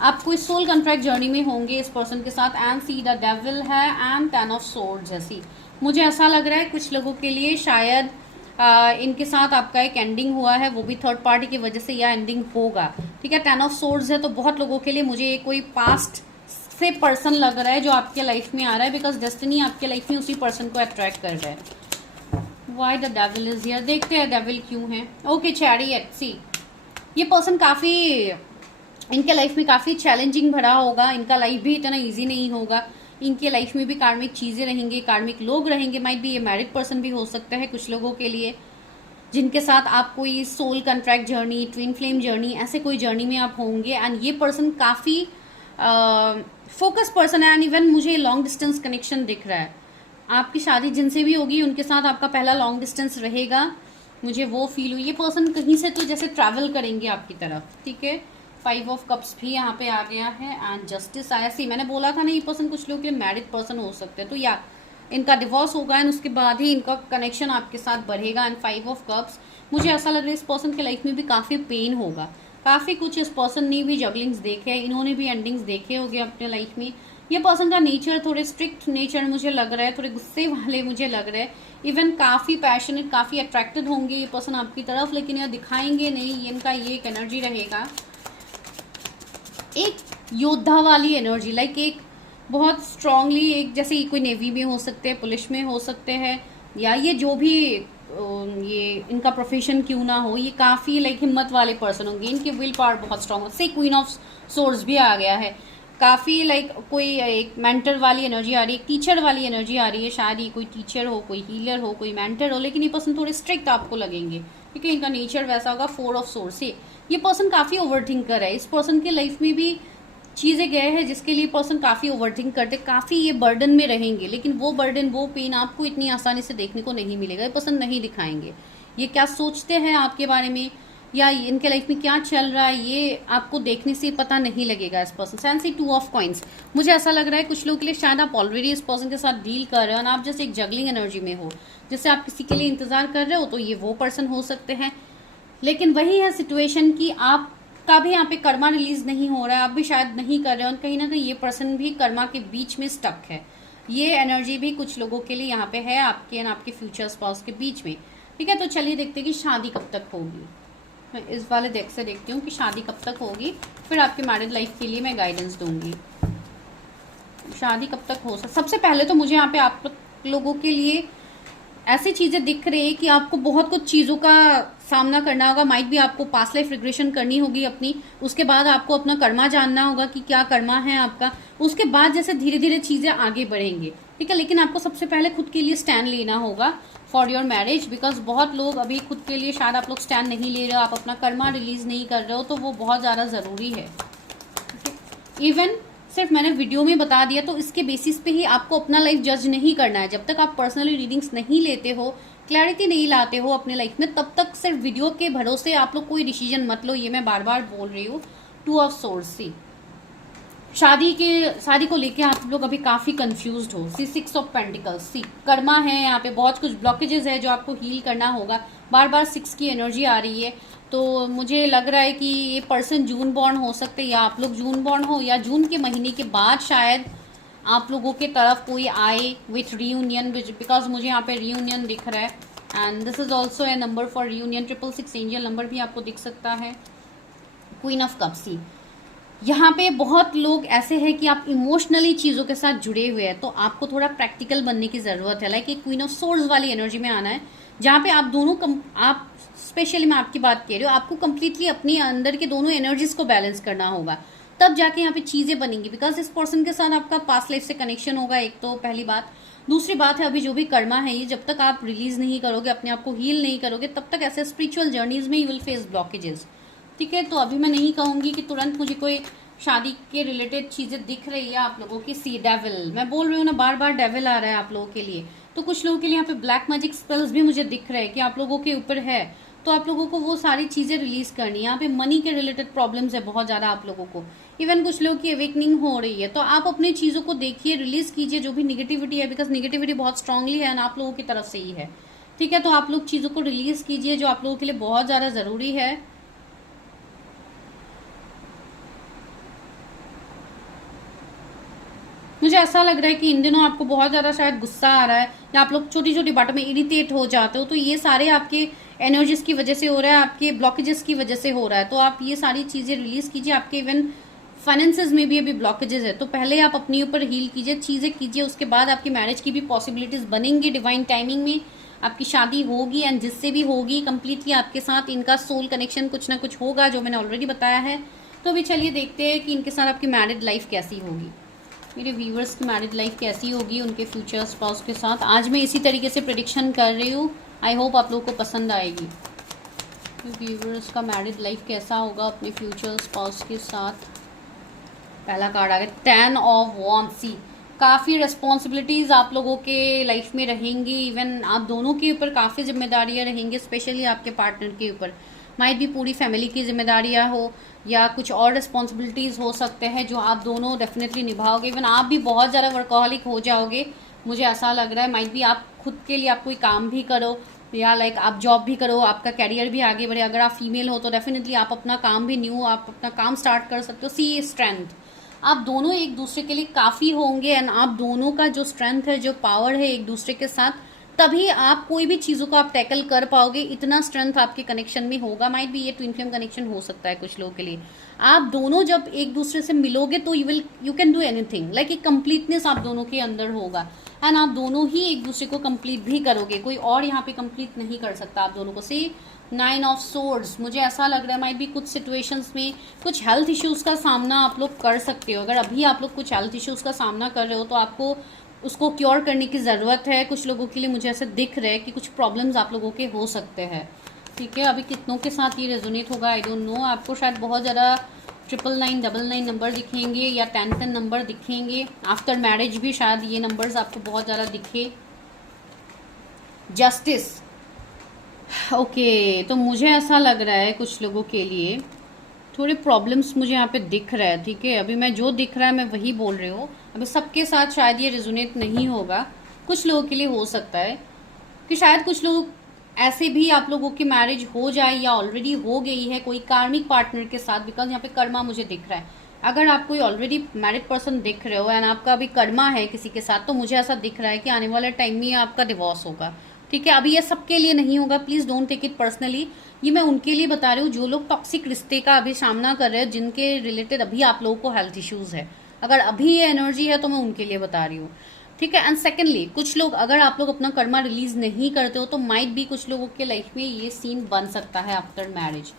आप कोई सोल कॉन्ट्रैक्ट जर्नी में होंगे इस पर्सन के साथ। एंड सी द डेविल है, एंड 10 ऑफ सोर्ड्स है। सी मुझे ऐसा लग रहा है कुछ लोगों के लिए शायद इनके साथ आपका एक एंडिंग हुआ है, वो भी थर्ड पार्टी की वजह से, या एंडिंग होगा। ठीक है, 10 ऑफ सोर्ड्स है, तो बहुत लोगों के लिए मुझे कोई पास्ट से पर्सन लग रहा है जो आपके लाइफ में आ रहा है, बिकॉज डेस्टिनी आपके लाइफ में उसी पर्सन को अट्रैक्ट कर रहा है। Why the devil is here? देखते हैं डेविल क्यों है। ओके, चैरियट, सी ये पर्सन काफी इनके लाइफ में काफी चैलेंजिंग भरा होगा, इनका लाइफ भी इतना इजी नहीं होगा, इनके लाइफ में भी कार्मिक चीजें रहेंगे, कार्मिक लोग रहेंगे। माइट भी ये मैरिड पर्सन भी हो सकता है कुछ लोगों के लिए, जिनके साथ आप कोई soul contract journey, twin flame journey, ऐसे कोई जर्नी में आप होंगे। एंड ये पर्सन काफी फोकस पर्सन है। एंड इवन मुझे लॉन्ग डिस्टेंस कनेक्शन दिख रहा है। आपकी शादी जिनसे भी होगी उनके साथ आपका पहला लॉन्ग डिस्टेंस रहेगा, मुझे वो फील हुई। ये पर्सन कहीं से तो जैसे ट्रैवल करेंगे आपकी तरफ, ठीक है। 5 ऑफ कप्स भी यहाँ पे आ गया है एंड जस्टिस आया। सी मैंने बोला था ना, ये पर्सन कुछ लोग के लिए मैरिड पर्सन हो सकते हैं, तो या इनका डिवोर्स होगा एंड उसके बाद ही इनका कनेक्शन आपके साथ बढ़ेगा। एंड 5 ऑफ कप्स, मुझे ऐसा लग रहा है इस पर्सन के लाइफ में भी काफी पेन होगा, काफी कुछ इस पर्सन ने भी जगलिंग्स देखे, इन्होंने भी एंडिंग्स देखे होंगे अपने लाइफ में। ये पर्सन का नेचर थोड़े स्ट्रिक्ट नेचर मुझे लग रहा है, थोड़े गुस्से वाले मुझे लग रहा है। इवन काफी पैशनेट, काफी अट्रैक्टेड होंगे ये पर्सन आपकी तरफ, लेकिन यह दिखाएंगे नहीं। इनका ये एक एनर्जी रहेगा, एक योद्धा वाली एनर्जी, लाइक एक बहुत स्ट्रांगली, एक जैसे कोई नेवी में हो सकते हैं, पुलिस में हो सकते हैं, या ये जो भी ये इनका प्रोफेशन क्यों ना हो, ये काफी लाइक हिम्मत वाले पर्सन होंगे। इनकी विल पावर बहुत स्ट्रांग है। से क्वीन ऑफ सोर्ड्स भी आ गया है, काफी लाइक कोई एक मेंटर वाली एनर्जी आ रही है, टीचर वाली एनर्जी आ रही है। शायद ये कोई टीचर हो, कोई हीलर हो, कोई मेंटर हो, लेकिन ये पर्सन थोड़े स्ट्रिक्ट आपको लगेंगे क्योंकि इनका नेचर वैसा होगा। 4 ऑफ सोर्ड्स से ये पर्सन काफी ओवरथिंकर है। इस पर्सन के लाइफ में भी चीजें गए हैं जिसके लिए पर्सन काफी ओवरथिंक करते, काफी ये बर्डन में रहेंगे, लेकिन वो बर्डन, वो पेन आपको इतनी आसानी से देखने को नहीं मिलेगा। ये पर्सन नहीं दिखाएंगे ये क्या सोचते हैं आपके बारे में या इनके लाइफ में क्या चल रहा है, ये आपको देखने से पता नहीं लगेगा इस पर्सन। सेंसी 2 ऑफ कॉइंस, मुझे ऐसा लग रहा है कुछ लोगों के लिए शायद आप ऑलरेडी इस पर्सन के साथ डील कर रहे हो और आप जैसे एक जगलिंग एनर्जी में हो, जैसे आप किसी के लिए इंतजार कर रहे हो, तो ये वो पर्सन हो सकते हैं। लेकिन वही है सिचुएशन कि आप का भी यहाँ पे कर्मा रिलीज नहीं हो रहा है, आप भी शायद नहीं कर रहे हो, कहीं ना कहीं ये पर्सन भी कर्मा के बीच में स्टक है। ये एनर्जी भी कुछ लोगों के लिए यहाँ पे है, आपके एंड आपके फ्यूचर स्पाउस के बीच में, ठीक है। तो चलिए देखते हैं कि शादी कब तक होगी। मैं इस वाले देख से देखती हूँ कि शादी कब तक होगी, फिर आपकी मैरिड लाइफ के लिए मैं गाइडेंस दूंगी। शादी कब तक हो सकता, सबसे पहले तो मुझे यहाँ पे आप लोगों के लिए ऐसी चीजें दिख रही है कि आपको बहुत कुछ चीजों का सामना करना होगा। माइट भी आपको पास्ट लाइफ रिग्रेशन करनी होगी अपनी, उसके बाद आपको अपना कर्मा जानना होगा कि क्या कर्मा है आपका, उसके बाद जैसे धीरे धीरे चीजें आगे बढ़ेंगे, ठीक है। लेकिन आपको सबसे पहले खुद के लिए स्टैंड लेना होगा फॉर योर मैरिज, बिकॉज बहुत लोग अभी खुद के लिए शायद आप लोग स्टैंड नहीं ले रहे हो, आप अपना कर्मा रिलीज नहीं कर रहे हो, तो वो बहुत ज्यादा जरूरी है। इवन सिर्फ मैंने वीडियो में बता दिया तो इसके बेसिस पे ही आपको अपना लाइफ जज नहीं करना है। जब तक आप पर्सनली रीडिंग्स नहीं लेते हो, क्लैरिटी नहीं लाते हो अपने लाइफ में, तब तक सिर्फ वीडियो के भरोसे आप लोग कोई डिसीजन मत लो। ये मैं बार बार बोल रही हूँ। 2 ऑफ सोर्ड्स, सी शादी को लेके आप लोग अभी काफी कंफ्यूज्ड हो। सी 6 ऑफ पेंटिकल्स, सी कर्मा है यहाँ पे, बहुत कुछ ब्लॉकेजेस है जो आपको हील करना होगा। बार बार 6 की एनर्जी आ रही है, तो मुझे लग रहा है कि ये पर्सन जून बॉर्न हो सकते हैं, या आप लोग जून बॉर्न हो, या जून के महीने के बाद शायद आप लोगों के तरफ कोई आए विथ रीयूनियन, बिकॉज मुझे यहाँ पे रीयूनियन दिख रहा है। And this is also a number for reunion. 666 angel number भी आपको दिख सकता है। क्वीन ऑफ कप्स, यहाँ पे बहुत लोग ऐसे हैं कि आप इमोशनली चीजों के साथ जुड़े हुए हैं, तो आपको थोड़ा प्रैक्टिकल बनने की जरूरत है। लाइक एक क्वीन ऑफ सोर्ड्स वाली एनर्जी में आना है, जहाँ पे आप दोनों आप स्पेशली मैं आपकी बात कह रही हूँ, आपको कंप्लीटली अपने अंदर के दोनों एनर्जीज को बैलेंस करना होगा, तब जाके यहाँ पे चीजें बनेंगी। बिकॉज इस पर्सन के साथ आपका पास्ट लाइफ से कनेक्शन होगा, एक तो पहली बात। दूसरी बात है, अभी जो भी कर्मा है ये जब तक आप रिलीज नहीं करोगे, अपने आप को हील नहीं करोगे, तब तक ऐसे स्पिरिचुअल जर्नीज में यू विल फेस ब्लॉकेजेस, ठीक है। तो अभी मैं नहीं कहूंगी कि तुरंत मुझे कोई शादी के रिलेटेड चीजें दिख रही है आप लोगों की। सी डेविल, मैं बोल रही हूँ ना, बार बार डेविल आ रहा है आप लोगों के लिए। तो कुछ लोगों के लिए यहाँ पे ब्लैक मैजिक स्पेल्स भी मुझे दिख रहे हैं कि आप लोगों के ऊपर है, तो आप लोगों को वो सारी चीजें रिलीज करनी है। यहाँ पे मनी के रिलेटेड प्रॉब्लम्स है बहुत ज्यादा आप लोगों को। इवन कुछ लोगों की अवेकनिंग हो रही है, तो आप अपनी चीजों को देखिए, रिलीज कीजिए जो भी निगेटिविटी है, बिकॉज निगेटिविटी बहुत स्ट्रांगली है आप लोगों की तरफ से ही है, ठीक है। तो आप लोग चीजों को रिलीज कीजिए जो आप लोगों के लिए बहुत ज्यादा जरूरी है। मुझे ऐसा लग रहा है कि इन दिनों आपको बहुत ज्यादा शायद गुस्सा आ रहा है, या आप लोग छोटी छोटी बातों में इरिटेट हो जाते हो, तो ये सारे आपके एनर्जीज की वजह से हो रहा है, आपके ब्लॉकेजेस की वजह से हो रहा है। तो आप ये सारी चीजें रिलीज कीजिए। आपके इवन फाइनेंसेस में भी अभी ब्लॉकेजेस है, तो पहले आप अपने ऊपर हील कीजिए, चीजें कीजिए, उसके बाद आपकी मैरिज की भी पॉसिबिलिटीज बनेंगी। डिवाइन टाइमिंग में आपकी शादी होगी, एंड जिससे भी होगी कंप्लीटली आपके साथ इनका सोल कनेक्शन कुछ ना कुछ होगा, जो मैंने ऑलरेडी बताया है। तो अभी चलिए देखते हैं कि इनके साथ आपकी मैरिड लाइफ कैसी होगी। मेरे व्यूवर्स की मैरिड लाइफ कैसी होगी उनके फ्यूचर स्पाउस के साथ, आज मैं इसी तरीके से प्रेडिक्शन कर रही हूँ। आई होप आप लोगों को पसंद आएगी। व्यूवर्स का मैरिड लाइफ कैसा होगा अपने फ्यूचर स्पाउस के साथ। पहला कार्ड आ गया 10 ऑफ वॉन्ड्स। सी काफ़ी रिस्पॉन्सिबिलिटीज़ आप लोगों के लाइफ में रहेंगी। इवन आप दोनों के ऊपर काफ़ी जिम्मेदारियां रहेंगी, स्पेशली आपके पार्टनर के ऊपर। माइट भी पूरी फैमिली की जिम्मेदारियां हो या कुछ और रिस्पॉन्सिबिलिटीज़ हो सकते हैं जो आप दोनों डेफिनेटली निभाओगे। इवन आप भी बहुत ज़्यादा वर्कहॉलिक हो जाओगे, मुझे ऐसा लग रहा है। माइट भी आप खुद के लिए आप कोई काम भी करो या लाइक आप जॉब भी करो, आपका कैरियर भी आगे बढ़े। अगर आप फीमेल हो तो डेफिनेटली आप अपना काम भी न्यू आप अपना काम स्टार्ट कर सकते हो। सी स्ट्रेंथ, आप दोनों एक दूसरे के लिए काफ़ी होंगे एंड आप दोनों का जो स्ट्रेंथ है, जो पावर है एक दूसरे के साथ, तभी आप कोई भी चीज़ों को आप टैकल कर पाओगे। इतना स्ट्रेंथ आपके कनेक्शन में होगा। माइट भी ये ट्विन फ्लेम कनेक्शन हो सकता है कुछ लोगों के लिए। आप दोनों जब एक दूसरे से मिलोगे तो you can do anything. Like एक कंप्लीटनेस आप दोनों के अंदर होगा एंड आप दोनों ही एक दूसरे को कंप्लीट भी करोगे। कोई और यहाँ पे कंप्लीट नहीं कर सकता आप दोनों को। से 9 ऑफ सोर्ड्स, मुझे ऐसा लग रहा है माइट भी कुछ सिचुएशंस में कुछ हेल्थ इश्यूज का सामना आप लोग कर सकते हो। अगर अभी आप लोग कुछ हेल्थ इश्यूज का सामना कर रहे हो तो आपको उसको क्योर करने की ज़रूरत है। कुछ लोगों के लिए मुझे ऐसा दिख रहा है कि कुछ प्रॉब्लम्स आप लोगों के हो सकते हैं। ठीक है, अभी कितनों के साथ ये रेजोनेट होगा आई डोंट नो। आपको शायद बहुत ज़्यादा 999 नंबर दिखेंगे या 10 नंबर दिखेंगे। आफ्टर मैरिज भी शायद ये नंबर्स आपको बहुत ज़्यादा दिखे। जस्टिस, ओके, तो मुझे ऐसा लग रहा है कुछ लोगों के लिए थोड़े प्रॉब्लम्स मुझे यहाँ पे दिख रहा है। ठीक है, अभी मैं जो दिख रहा है मैं वही बोल रही हूँ। अभी सबके साथ शायद ये रेजोनेट नहीं होगा, कुछ लोगों के लिए हो सकता है कि शायद कुछ लोग ऐसे भी आप लोगों की मैरिज हो जाए या ऑलरेडी हो गई है कोई कार्मिक पार्टनर के साथ। बिकॉज यहाँ पे कर्मा मुझे दिख रहा है। अगर आप कोई ऑलरेडी मैरिड पर्सन दिख रहे हो एंड आपका अभी कर्मा है किसी के साथ, तो मुझे ऐसा दिख रहा है कि आने वाले टाइम में आपका डिवोर्स होगा। ठीक है, अभी ये सबके लिए नहीं होगा, please don't take it personally. ये मैं उनके लिए बता रही हूँ जो लोग टॉक्सिक रिश्ते का अभी सामना कर रहे हैं, जिनके रिलेटेड अभी आप लोगों को हेल्थ इश्यूज है। अगर अभी ये एनर्जी है तो मैं उनके लिए बता रही हूँ। ठीक है, एंड सेकेंडली कुछ लोग, अगर आप लोग अपना कर्मा रिलीज नहीं करते हो तो माइट भी कुछ लोगों के लाइफ में ये सीन बन सकता है आफ्टर मैरिज,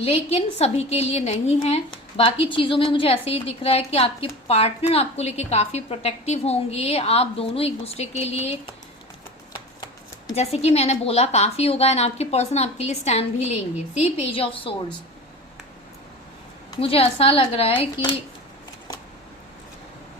लेकिन सभी के लिए नहीं है। बाकी चीज़ों में मुझे ऐसे ही दिख रहा है कि आपके पार्टनर आपको लेके काफ़ी प्रोटेक्टिव होंगे। आप दोनों एक दूसरे के लिए, जैसे कि मैंने बोला, काफ़ी होगा एंड आपके पर्सन आपके लिए स्टैंड भी लेंगे। सी पेज ऑफ सोर्ड्स, मुझे ऐसा लग रहा है कि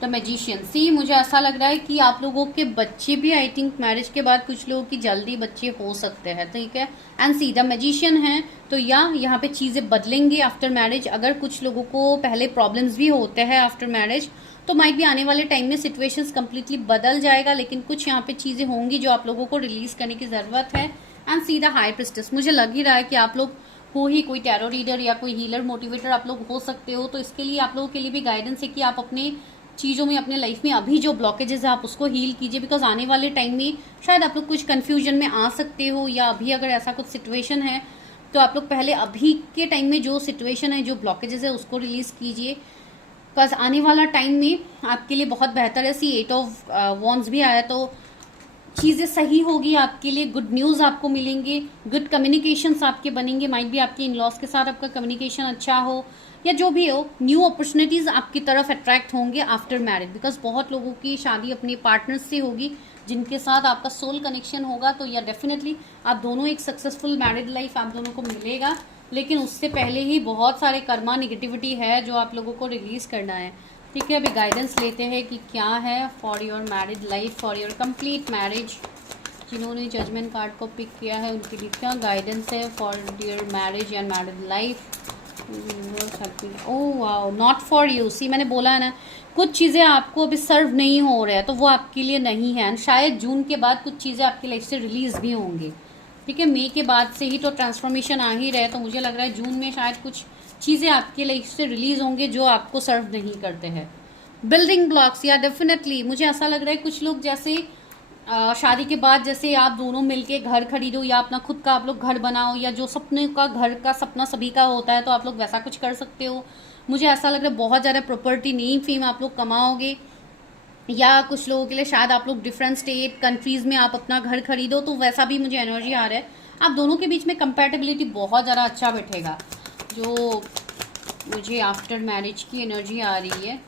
द मैजिशियन। सी मुझे ऐसा लग रहा है कि आप लोगों के बच्चे भी, आई थिंक मैरिज के बाद कुछ लोगों की जल्दी बच्चे हो सकते हैं। ठीक है, एंड सी द मैजिशियन है तो या यहाँ पे चीज़ें बदलेंगी आफ्टर मैरिज। अगर कुछ लोगों को पहले प्रॉब्लम्स भी होते हैं आफ्टर मैरिज, तो माइट भी आने वाले टाइम में सिचुएशंस कंप्लीटली बदल जाएगा। लेकिन कुछ यहाँ पे चीज़ें होंगी जो आप लोगों को रिलीज करने की ज़रूरत है। And C the high priestess, मुझे लग ही रहा है कि आप लोग हो ही कोई टैरो रीडर या कोई हीलर मोटिवेटर आप लोग हो सकते हो। तो इसके लिए आप लोगों के लिए भी गाइडेंस है कि आप अपने चीज़ों में, अपने लाइफ में अभी जो ब्लॉकेजेस है आप उसको हील कीजिए। बिकॉज आने वाले टाइम में शायद आप लोग कुछ कन्फ्यूजन में आ सकते हो, या अभी अगर ऐसा कुछ सिचुएशन है तो आप लोग पहले अभी के टाइम में जो सिचुएशन है, जो ब्लॉकेजेस है, उसको रिलीज कीजिए। बिकॉज आने वाला टाइम में आपके लिए बहुत बेहतर है। सी 8 ऑफ वॉन्ड्स भी आया तो चीज़ें सही होगी आपके लिए। गुड न्यूज़ आपको मिलेंगे, गुड कम्युनिकेशंस आपके बनेंगे। माइट भी आपके इन लॉज के साथ आपका कम्युनिकेशन अच्छा हो या जो भी हो, न्यू अपॉर्चुनिटीज़ आपकी तरफ अट्रैक्ट होंगे आफ्टर मैरिज। बिकॉज बहुत लोगों की शादी अपने पार्टनर्स से होगी जिनके साथ आपका सोल कनेक्शन होगा। तो या डेफिनेटली आप दोनों एक सक्सेसफुल मैरिड लाइफ आप दोनों को मिलेगा। लेकिन उससे पहले ही बहुत सारे कर्मा निगेटिविटी है जो आप लोगों को रिलीज करना है। ठीक है, अभी गाइडेंस लेते हैं कि क्या है for your married life, for your complete marriage. जिन्होंने जजमेंट कार्ड को पिक किया है उनके लिए क्या गाइडेंस है for your marriage and married life. Oh wow, not for you. See मैंने बोला है ना, कुछ चीज़ें आपको अभी सर्व नहीं हो रहा है तो वो आपके लिए नहीं है। एंड शायद जून के बाद कुछ चीज़ें आपकी लाइफ से रिलीज भी होंगी। ठीक है, मई के बाद से ही तो ट्रांसफॉर्मेशन आ ही रहा है। तो मुझे लग रहा है जून में शायद कुछ चीज़ें आपके लाइफ से रिलीज होंगे जो आपको सर्व नहीं करते हैं। बिल्डिंग ब्लॉक्स, या डेफिनेटली मुझे ऐसा लग रहा है कुछ लोग जैसे शादी के बाद जैसे आप दोनों मिलके घर खरीदो या अपना खुद का आप लोग घर बनाओ, या जो सपने का घर का सपना सभी का होता है तो आप लोग वैसा कुछ कर सकते हो। मुझे ऐसा लग रहा है बहुत ज़्यादा प्रॉपर्टी नेम फेम आप लोग कमाओगे, या कुछ लोगों के लिए शायद आप लोग डिफरेंट स्टेट कंट्रीज में आप अपना घर खरीदो, तो वैसा भी मुझे एनर्जी आ रहा है। आप दोनों के बीच में कंपैटिबिलिटी बहुत ज़्यादा अच्छा बैठेगा, जो मुझे आफ्टर मैरिज की एनर्जी आ रही है।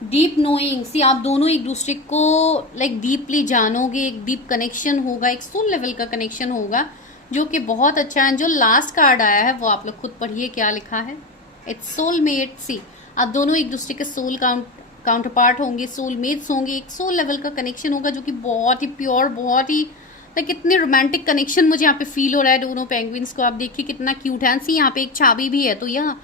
डीप नोइंग, सी आप दोनों एक दूसरे को लाइक डीपली जानोगे, एक डीप कनेक्शन होगा, एक सोल लेवल का कनेक्शन होगा जो कि बहुत अच्छा है। जो लास्ट कार्ड आया है वो आप लोग खुद पढ़िए क्या लिखा है, इट्स सोलमेट। सी आप दोनों एक दूसरे के सोल काउंटर पार्ट होंगे, सोलमेट्स होंगे, एक सोल लेवल का कनेक्शन होगा जो कि बहुत ही प्योर, बहुत ही लाइक इतने रोमांटिक कनेक्शन मुझे यहाँ पे फील हो रहा है दोनों पेंगुइन्स को। आप देखिए कितना क्यूट है। सी यहाँ पे एक चाबी भी है, तो यह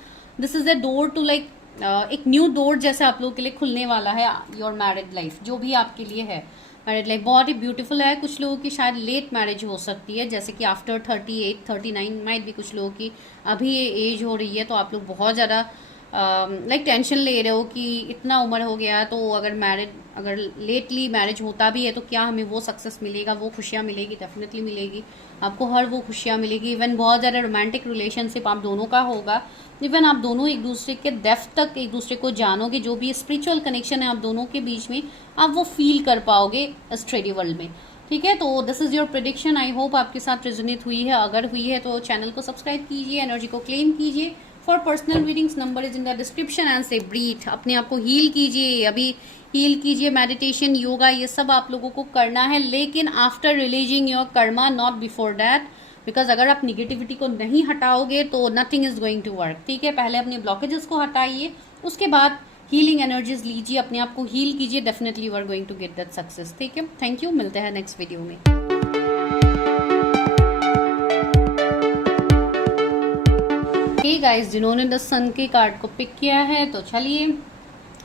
this is the door to like एक न्यू डोर जैसे आप लोगों के लिए खुलने वाला है योर मैरिड लाइफ, जो भी आपके लिए है मैरिड लाइफ बहुत ही ब्यूटीफुल है। कुछ लोगों की शायद लेट मैरिज हो सकती है, जैसे कि आफ्टर 38 39 माइट भी कुछ लोगों की अभी ये एज हो रही है, तो आप लोग बहुत ज़्यादा लाइक टेंशन ले रहे हो कि इतना उम्र हो गया, तो अगर लेटली मैरिज होता भी है तो क्या हमें वो सक्सेस मिलेगा, वो खुशियाँ मिलेगी? डेफिनेटली मिलेगी आपको, हर वो खुशियाँ मिलेगी। इवन बहुत ज़्यादा रोमांटिक रिलेशनशिप आप दोनों का होगा। इवन आप दोनों एक दूसरे के डेप्थ तक एक दूसरे को जानोगे, जो भी स्पिरिचुअल कनेक्शन है आप दोनों के बीच में आप वो फील कर पाओगे स्टडी वर्ल्ड में। ठीक है, तो this is your prediction. I hope आपके साथ रेजोनेट हुई है। अगर हुई है तो चैनल को सब्सक्राइब कीजिए, एनर्जी को क्लेम कीजिए। For personal readings number is in the description and से ब्रीथ। अपने आप को हील कीजिए, अभी हील कीजिए। मेडिटेशन, योगा, ये सब आप लोगों को करना है, लेकिन after releasing your karma, not before that. Because अगर आप निगेटिविटी को नहीं हटाओगे तो nothing is going to work. ठीक है, पहले अपने ब्लॉकेजेस को हटाइए, उसके बाद हीलिंग एनर्जीज लीजिए, अपने आप को हील कीजिए। Definitely you are going to get that success. ठीक है, थैंक यू, मिलते हैं नेक्स्ट वीडियो में। गाइस, जिन्होंने द सन के कार्ड को पिक किया है, तो चलिए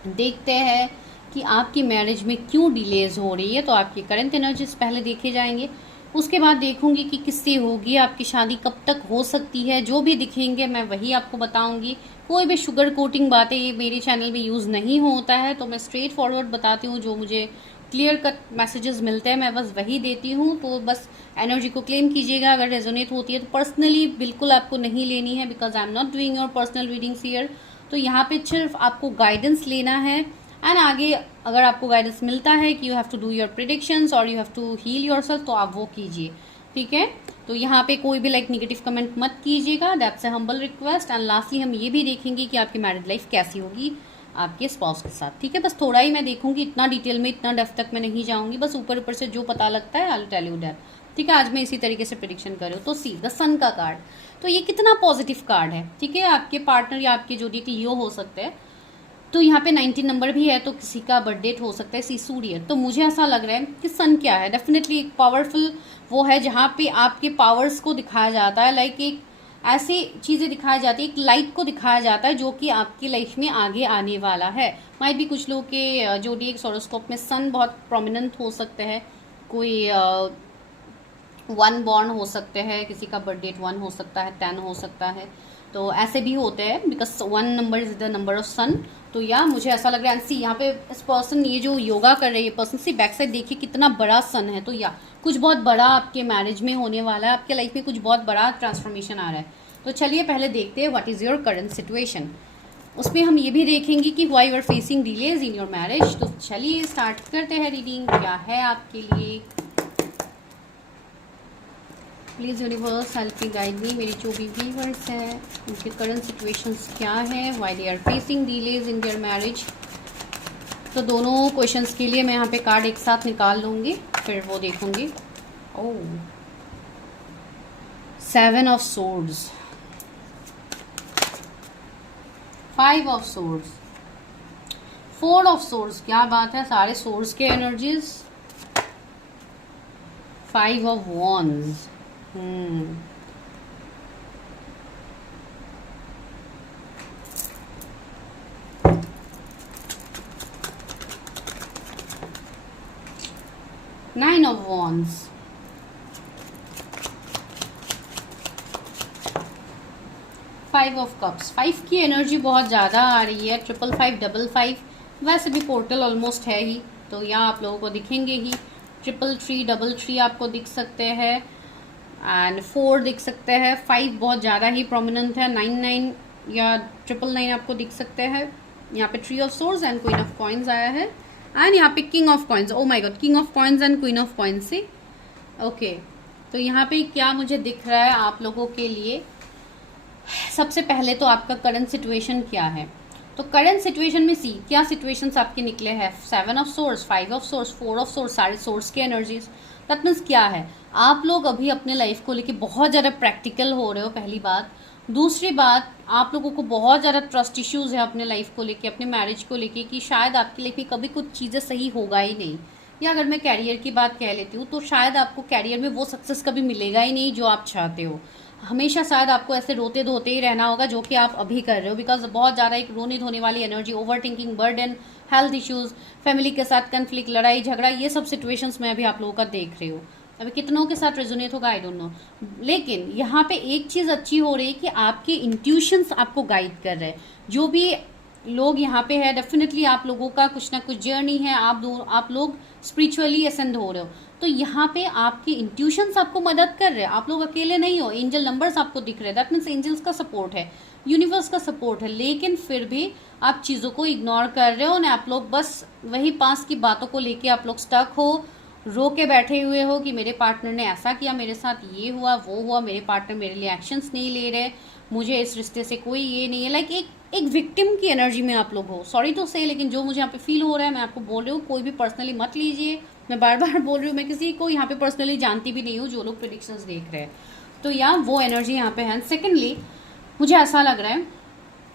देखते हैं कि आपकी मैरिज में क्यों डिलेज हो रही है। तो आपकी करंट एनर्जीज पहले देखे जाएंगे, उसके बाद देखूंगी कि किससे होगी आपकी शादी, कब तक हो सकती है। जो भी दिखेंगे मैं वही आपको बताऊंगी। कोई भी शुगर कोटिंग बातें ये मेरे चैनल में यूज़ नहीं होता है, तो मैं स्ट्रेट फॉरवर्ड बताती हूँ। जो मुझे क्लियर कट मैसेजेस मिलते हैं मैं बस वही देती हूँ। तो बस एनर्जी को क्लेम कीजिएगा। अगर रेजोनेट होती है तो पर्सनली बिल्कुल आपको नहीं लेनी है, because I am not doing your personal readings here. तो यहाँ पे सिर्फ आपको गाइडेंस लेना है, एंड आगे अगर आपको गाइडेंस मिलता है कि you have to do your predictions और you have to heal yourself, तो आप वो कीजिए। ठीक है, तो यहाँ पे कोई भी लाइक नेगेटिव कमेंट मत कीजिएगा, that's a humble request. And lastly हम ये भी देखेंगे कि आपकी मैरिड लाइफ कैसी होगी आपके स्पाउस के साथ। ठीक है, बस थोड़ा ही मैं देखूंगी, इतना डिटेल में, इतना डेप्थ तक मैं नहीं जाऊंगी, बस ऊपर ऊपर से जो पता लगता है I will tell you that. ठीक है, आज मैं इसी तरीके से प्रेडिक्शन कर रही हूँ। तो सी द सन का कार्ड, तो ये कितना पॉजिटिव कार्ड है। ठीक है, आपके पार्टनर या आपके जोड़ी के लियो हो सकते हैं, तो यहाँ पे 19 नंबर भी है, तो किसी का बर्थडे हो सकता है, सी सूर्य। तो मुझे ऐसा लग रहा है कि सन क्या है, डेफिनेटली एक पावरफुल वो है जहाँ पे आपके पावर्स को दिखाया जाता है, लाइक एक ऐसी चीज़ें दिखाई जाती है, एक लाइट को दिखाया जाता है जो कि आपकी लाइफ में आगे आने वाला है। माइट भी कुछ लोग के जोडिएक हॉरोस्कोप में सन बहुत प्रोमिनेंट हो सकते हैं, कोई 1 बॉर्न हो सकते हैं, किसी का बर्थडे 1 हो सकता है, 10 हो सकता है, तो ऐसे भी होते हैं, because 1 number is the number of sun. तो या मुझे ऐसा लग रहा है, सी यहाँ पे इस पर्सन, ये जो योगा कर रही है पर्सन, सी बैक साइड देखिए कितना बड़ा सन है। तो या कुछ बहुत बड़ा आपके मैरिज में होने वाला है, आपके लाइफ में कुछ बहुत बड़ा ट्रांसफॉर्मेशन आ रहा है। तो चलिए पहले देखते हैं what is your current situation. उसमें हम ये भी देखेंगे कि why you are facing delays in your marriage. तो चलिए स्टार्ट करते हैं रीडिंग, क्या है आपके लिए। Please universe help me guide me. मेरी जो भी व्यूअर्स हैं उनके करंट सिचुएशंस क्या है, why they are facing delays in their marriage. तो दोनों क्वेश्चंस के लिए मैं यहाँ पे कार्ड एक साथ निकाल लूँगी, फिर वो देखूँगी। ओह, 7 of swords, 5 of swords, 4 of swords, क्या बात है, सारे सोर्ड्स के energies. 5 of wands, 9 of wands, 5 of cups। 5 की एनर्जी बहुत ज़्यादा आ रही है, 55555, वैसे भी पोर्टल ऑलमोस्ट है ही, तो यहाँ आप लोगों को दिखेंगे ही। 33333 आपको दिख सकते हैं, एंड 4 दिख सकते हैं। 5 बहुत ज़्यादा ही प्रोमिनेंट है। 99 या 999 आपको दिख सकते हैं। यहाँ पे 3 of source and queen of coins आया है, एंड यहाँ पे king of coins. Oh my God, king of coins and queen of coins से ओके। तो यहाँ पे क्या मुझे दिख रहा है आप लोगों के लिए, सबसे पहले तो आपका करंट सिचुएशन क्या है। तो तो करंट सिचुएशन में सी क्या सिचुएशंस आपके निकले हैं, 7 of source, 5 of source, 4 of source, सारे सोर्स की एनर्जीज। दैट मीन्स क्या है, आप लोग अभी अपने लाइफ को लेके बहुत ज़्यादा प्रैक्टिकल हो रहे हो, पहली बात। दूसरी बात, आप लोगों को बहुत ज़्यादा ट्रस्ट इश्यूज है अपने लाइफ को लेके, अपने मैरिज को लेके, कि शायद आपके लिए भी कभी कुछ चीज़ें सही होगा ही नहीं। या अगर मैं कैरियर की बात कह लेती हूँ तो शायद आपको कैरियर में वो सक्सेस कभी मिलेगा ही नहीं जो आप चाहते हो। हमेशा शायद आपको ऐसे रोते धोते ही रहना होगा, जो कि आप अभी कर रहे हो, बिकॉज बहुत ज़्यादा एक रोने धोने वाली energy, over thinking, burden, health issues, family के साथ कन्फ्लिक्ट, लड़ाई झगड़ा, ये सब सिचुएशंस में अभी आप लोगों का देख रहे हो। अभी कितनों के साथ रेजोनेट होगा आई डोंट नो, लेकिन यहाँ पे एक चीज़ अच्छी हो रही है कि आपके इंट्यूशंस आपको गाइड कर रहे हैं। जो भी लोग यहाँ पे है, डेफिनेटली आप लोगों का कुछ ना कुछ जर्नी है, आप लोग स्पिरिचुअली असेंड हो रहे हो, तो यहाँ पे आपकी इंट्यूशंस आपको मदद कर रहे हैं। आप लोग अकेले नहीं हो, एंजल नंबर्स आपको दिख रहे हैं, दैट मीन्स एंजल्स का सपोर्ट है, यूनिवर्स का सपोर्ट है, लेकिन फिर भी आप चीज़ों को इग्नोर कर रहे हो ना। आप लोग बस वही पास की बातों को लेके आप लोग स्टक हो, रो के बैठे हुए हो कि मेरे पार्टनर ने ऐसा किया, मेरे साथ ये हुआ वो हुआ, मेरे पार्टनर मेरे लिए एक्शंस नहीं ले रहे, मुझे इस रिश्ते से कोई ये नहीं है। लाइक एक विक्टिम की एनर्जी में आप लोग हो। सॉरी तो से, लेकिन जो मुझे यहाँ पे फील हो रहा है मैं आपको बोल रही हूँ, कोई भी पर्सनली मत लीजिए, मैं बार बार बोल रही हूँ, मैं किसी को यहाँ पे पर्सनली जानती भी नहीं हूँ जो लोग प्रेडिक्शंस देख रहे हैं। तो या वो एनर्जी यहाँ पे है। सेकेंडली, मुझे ऐसा लग रहा है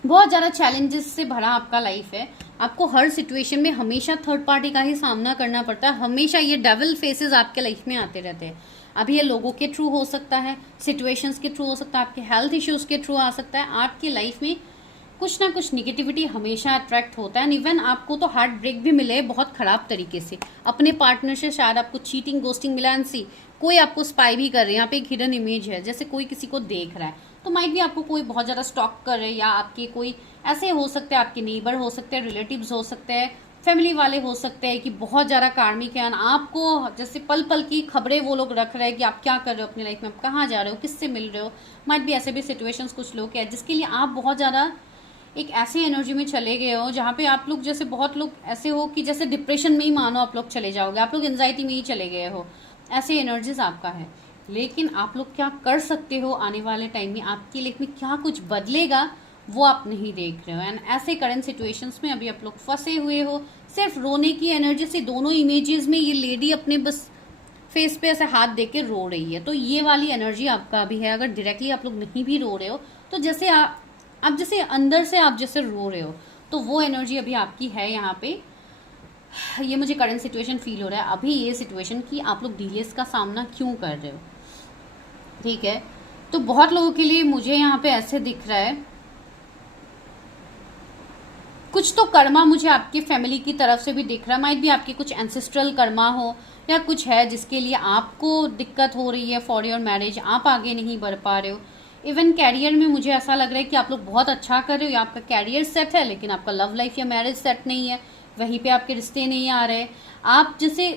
बहुत ज़्यादा चैलेंजेस से भरा आपका लाइफ है। आपको हर सिचुएशन में हमेशा थर्ड पार्टी का ही सामना करना पड़ता है, हमेशा ये डेविल फेसेस आपके लाइफ में आते रहते हैं। अभी ये लोगों के थ्रू हो सकता है, सिचुएशंस के थ्रू हो सकता है, आपके हेल्थ इश्यूज के थ्रू आ सकता है। आपकी लाइफ में कुछ ना कुछ निगेटिविटी हमेशा अट्रैक्ट होता है। इवन आपको तो हार्ट ब्रेक भी मिले बहुत खराब तरीके से, अपने पार्टनर से शायद आपको चीटिंग, गोस्टिंग मिला, एंड सी कोई आपको स्पाई भी कर रहे हैं। यहाँ पे एक हिडन इमेज है, जैसे कोई किसी को देख रहा है, तो माइट भी आपको कोई बहुत ज़्यादा स्टॉक कर रहे हैं, या आपके कोई ऐसे हो सकते हैं, आपके नेबर हो सकते हैं, रिलेटिव्स हो सकते हैं, फैमिली वाले हो सकते हैं कि बहुत ज़्यादा कार्मिक है। आपको जैसे पल पल की खबरें वो लोग रख रहे हैं कि आप क्या कर रहे हो अपनी लाइफ में, आप कहाँ जा रहे हो, किससे मिल रहे हो। माइट भी ऐसे भी सिचुएशंस कुछ लोग हैं जिसके लिए आप बहुत ज़्यादा एक ऐसी एनर्जी में चले गए हो जहाँ पे आप लोग, जैसे बहुत लोग ऐसे हो कि जैसे डिप्रेशन में ही मानो आप लोग चले जाओगे, आप लोग एंजाइटी में ही चले गए हो, ऐसे एनर्जीज आपका है। लेकिन आप लोग क्या कर सकते हो आने वाले टाइम में, आपकी लाइफ में क्या कुछ बदलेगा वो आप नहीं देख रहे हो। एंड ऐसे करंट सिचुएशंस में अभी आप लोग फंसे हुए हो, सिर्फ रोने की एनर्जी से। दोनों इमेजेस में ये लेडी अपने बस फेस पे ऐसे हाथ दे के रो रही है, तो ये वाली एनर्जी आपका अभी है। अगर डायरेक्टली आप लोग नहीं भी रो रहे हो तो जैसे आप जैसे अंदर से आप जैसे रो रहे हो, तो वो एनर्जी अभी आपकी है यहाँ पे। ये मुझे करंट सिचुएशन फील हो रहा है अभी, ये सिचुएशन कि आप लोग डिलेस का सामना क्यों कर रहे हो, ठीक है। तो बहुत लोगों के लिए मुझे यहाँ पे ऐसे दिख रहा है, कुछ तो कर्मा मुझे आपकी फैमिली की तरफ से भी दिख रहा है। माइट भी आपकी कुछ एंसेस्ट्रल कर्मा हो, या कुछ है जिसके लिए आपको दिक्कत हो रही है फॉर योर मैरिज, आप आगे नहीं बढ़ पा रहे हो। इवन कैरियर में मुझे ऐसा लग रहा है कि आप लोग बहुत अच्छा कर रहे हो, आपका कैरियर सेट है, लेकिन आपका लव लाइफ या मैरिज सेट नहीं है, वहीं पे आपके रिश्ते नहीं आ रहे। आप जैसे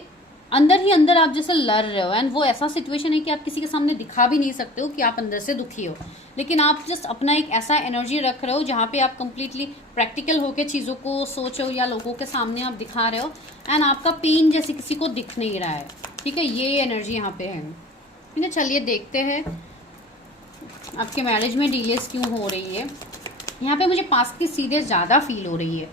अंदर ही अंदर आप जैसे लड़ रहे हो, एंड वो ऐसा सिचुएशन है कि आप किसी के सामने दिखा भी नहीं सकते हो कि आप अंदर से दुखी हो, लेकिन आप जस्ट अपना एक ऐसा एनर्जी रख रहे हो जहाँ पे आप कंप्लीटली प्रैक्टिकल होकर चीज़ों को सोचो या लोगों के सामने आप दिखा रहे हो, एंड आपका पेन जैसे किसी को दिख नहीं रहा है, ठीक है। ये एनर्जी यहाँ पे है, ठीक है। चलिए देखते हैं आपके मैरिज में डिलेस क्यों हो रही है। यहाँ पे मुझे पास्ट की सीरियस ज़्यादा फील हो रही है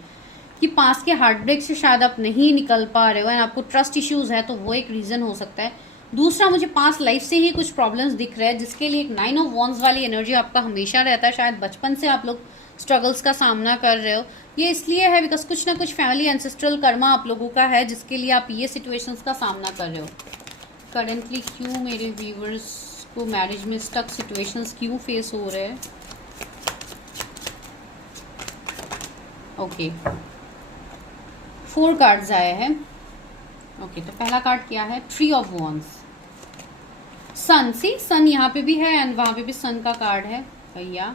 कि पास्ट के हार्ट ब्रेक से शायद आप नहीं निकल पा रहे हो, एंड आपको ट्रस्ट इश्यूज है, तो वो एक रीज़न हो सकता है। दूसरा, मुझे पास्ट लाइफ से ही कुछ प्रॉब्लम्स दिख रहे हैं जिसके लिए एक 9 ऑफ वॉन्ड्स वाली एनर्जी आपका हमेशा रहता है। शायद बचपन से आप लोग स्ट्रगल्स का सामना कर रहे हो। ये इसलिए है बिकॉज कुछ ना कुछ फैमिली एंसेस्ट्रल कर्मा आप लोगों का है जिसके लिए आप ये सिचुएशंस का सामना कर रहे हो। करेंटली क्यों मेरे व्यूवर्स को मैरिज में स्टक सिचुएशंस क्यों फेस हो रहे हैं। ओके, 4 कार्ड्स आए हैं। ओके, तो पहला कार्ड क्या है, 3 ऑफ वॉन्ड्स, सन। सी सन यहाँ पे भी है एंड वहां पे भी सन का कार्ड है भैया।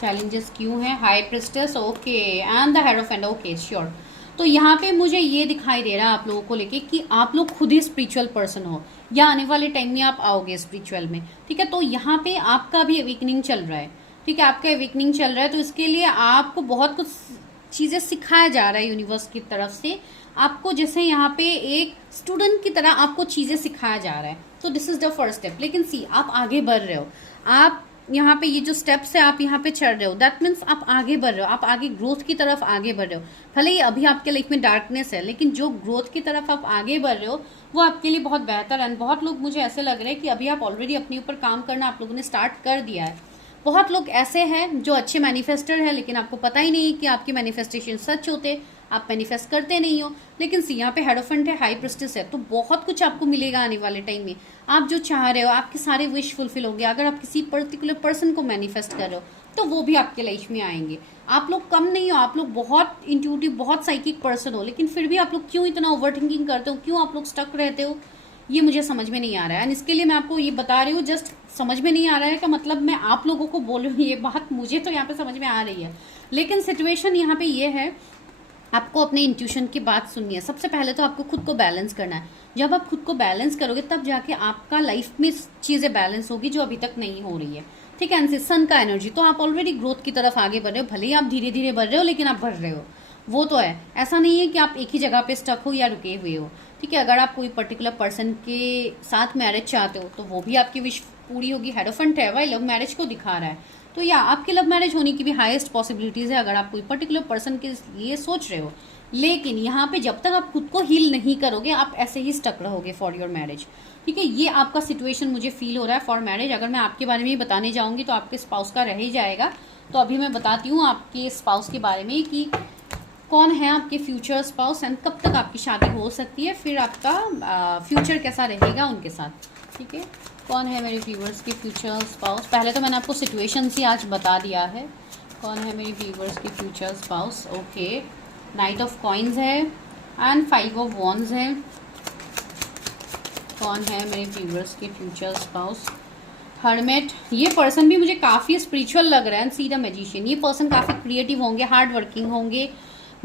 चैलेंजेस क्यों है, high priestess, okay, and the hierophant, okay sure. तो यहाँ पे मुझे ये दिखाई दे रहा है आप लोगों को लेके कि आप लोग खुद ही स्पिरिचुअल पर्सन हो, या आने वाले टाइम में आप आओगे स्पिरिचुअल में, ठीक है। तो यहाँ पे आपका भी अवेकनिंग चल रहा है, ठीक है, आपका अवेकनिंग चल रहा है। तो इसके लिए आपको बहुत कुछ चीज़ें सिखाया जा रहा है यूनिवर्स की तरफ से आपको, जैसे यहाँ पे एक स्टूडेंट की तरह आपको चीज़ें सिखाया जा रहा है। तो this is the first step. लेकिन सी, आप आगे बढ़ रहे हो, आप यहाँ पे ये जो स्टेप्स है आप यहाँ पे चढ़ रहे हो, दैट मीन्स आप आगे बढ़ रहे हो, आप आगे ग्रोथ की तरफ आगे बढ़ रहे हो। भले ही अभी आपके लाइफ में डार्कनेस है, लेकिन जो ग्रोथ की तरफ आप आगे बढ़ रहे हो वो आपके लिए बहुत बेहतर है। बहुत लोग मुझे ऐसे लग रहे हैं कि अभी आप ऑलरेडी अपने ऊपर काम करना आप लोगों ने स्टार्ट कर दिया है। बहुत लोग ऐसे हैं जो अच्छे मैनिफेस्टर है, लेकिन आपको पता ही नहीं कि आपके मैनिफेस्टेशन सच होते, आप मैनिफेस्ट करते नहीं हो। लेकिन सी यहाँ पे हेरोफेंट है, हाई प्रिस्टेस है, तो बहुत कुछ आपको मिलेगा आने वाले टाइम में। आप जो चाह रहे हो आपके सारे विश फुलफिल होंगे। अगर आप किसी पर्टिकुलर पर्सन को मैनिफेस्ट कर रहे हो तो वो भी आपके लाइफ में आएंगे। आप लोग कम नहीं हो, आप लोग बहुत इंट्यूटिव, बहुत साइकिक पर्सन हो, लेकिन फिर भी आप लोग क्यों इतना ओवर थिंकिंग करते हो, क्यों आप लोग स्टक रहते हो, ये मुझे समझ में नहीं आ रहा है। एंड इसके लिए मैं आपको ये बता रही हूँ, जस्ट समझ में नहीं आ रहा है का मतलब मैं आप लोगों को बोल रही हूँ, ये बात मुझे तो यहाँ पे समझ में आ रही है, लेकिन सिचुएशन यहाँ पे ये है, आपको अपने इंट्यूशन की बात सुननी है। सबसे पहले तो आपको खुद को बैलेंस करना है। जब आप खुद को बैलेंस करोगे तब जाके आपका लाइफ में चीजें बैलेंस होगी जो अभी तक नहीं हो रही है। ठीक है, सन का एनर्जी, तो आप ऑलरेडी ग्रोथ की तरफ आगे बढ़ रहे हो। भले ही आप धीरे धीरे बढ़ रहे हो, लेकिन आप बढ़ रहे हो, वो तो है। ऐसा नहीं है कि आप एक ही जगह पे स्टक हो या रुके हुए हो। ठीक है, अगर आप कोई पर्टिकुलर पर्सन के साथ मैरिज चाहते हो तो वो भी आपकी विश पूरी होगी। हेरोफेंट है, वही लव मैरिज को दिखा रहा है, तो या आपकी लव मैरिज होने की भी हाईएस्ट पॉसिबिलिटीज है अगर आप कोई पर्टिकुलर पर्सन के लिए सोच रहे हो। लेकिन यहाँ पे जब तक आप खुद को हील नहीं करोगे आप ऐसे ही स्टक रहोगे फॉर योर मैरिज। ठीक है, ये आपका सिचुएशन मुझे फील हो रहा है फॉर मैरिज। अगर मैं आपके बारे में ही बताने जाऊंगी तो आपके स्पाउस का रह ही जाएगा। तो अभी मैं बताती हूँ आपके स्पाउस के बारे में कि कौन है आपके फ्यूचर स्पाउस एंड कब तक आपकी शादी हो सकती है, फिर आपका फ्यूचर कैसा रहेगा उनके साथ। ठीक है, कौन है मेरे व्यूवर्स के फ्यूचर स्पाउस। पहले तो मैंने आपको सिचुएशन ही आज बता दिया है कौन है मेरे व्यूवर्स के future spouse. Okay, night of coins है एंड 5 ऑफ वॉन्ड्स है। कौन है मेरे व्यूवर्स के फ्यूचर स्पाउस। हर्मिट, ये पर्सन भी मुझे काफ़ी स्पिरिचुअल लग रहा है। एंड सी द मैजिशियन, ये पर्सन काफ़ी क्रिएटिव होंगे, हार्ड वर्किंग होंगे,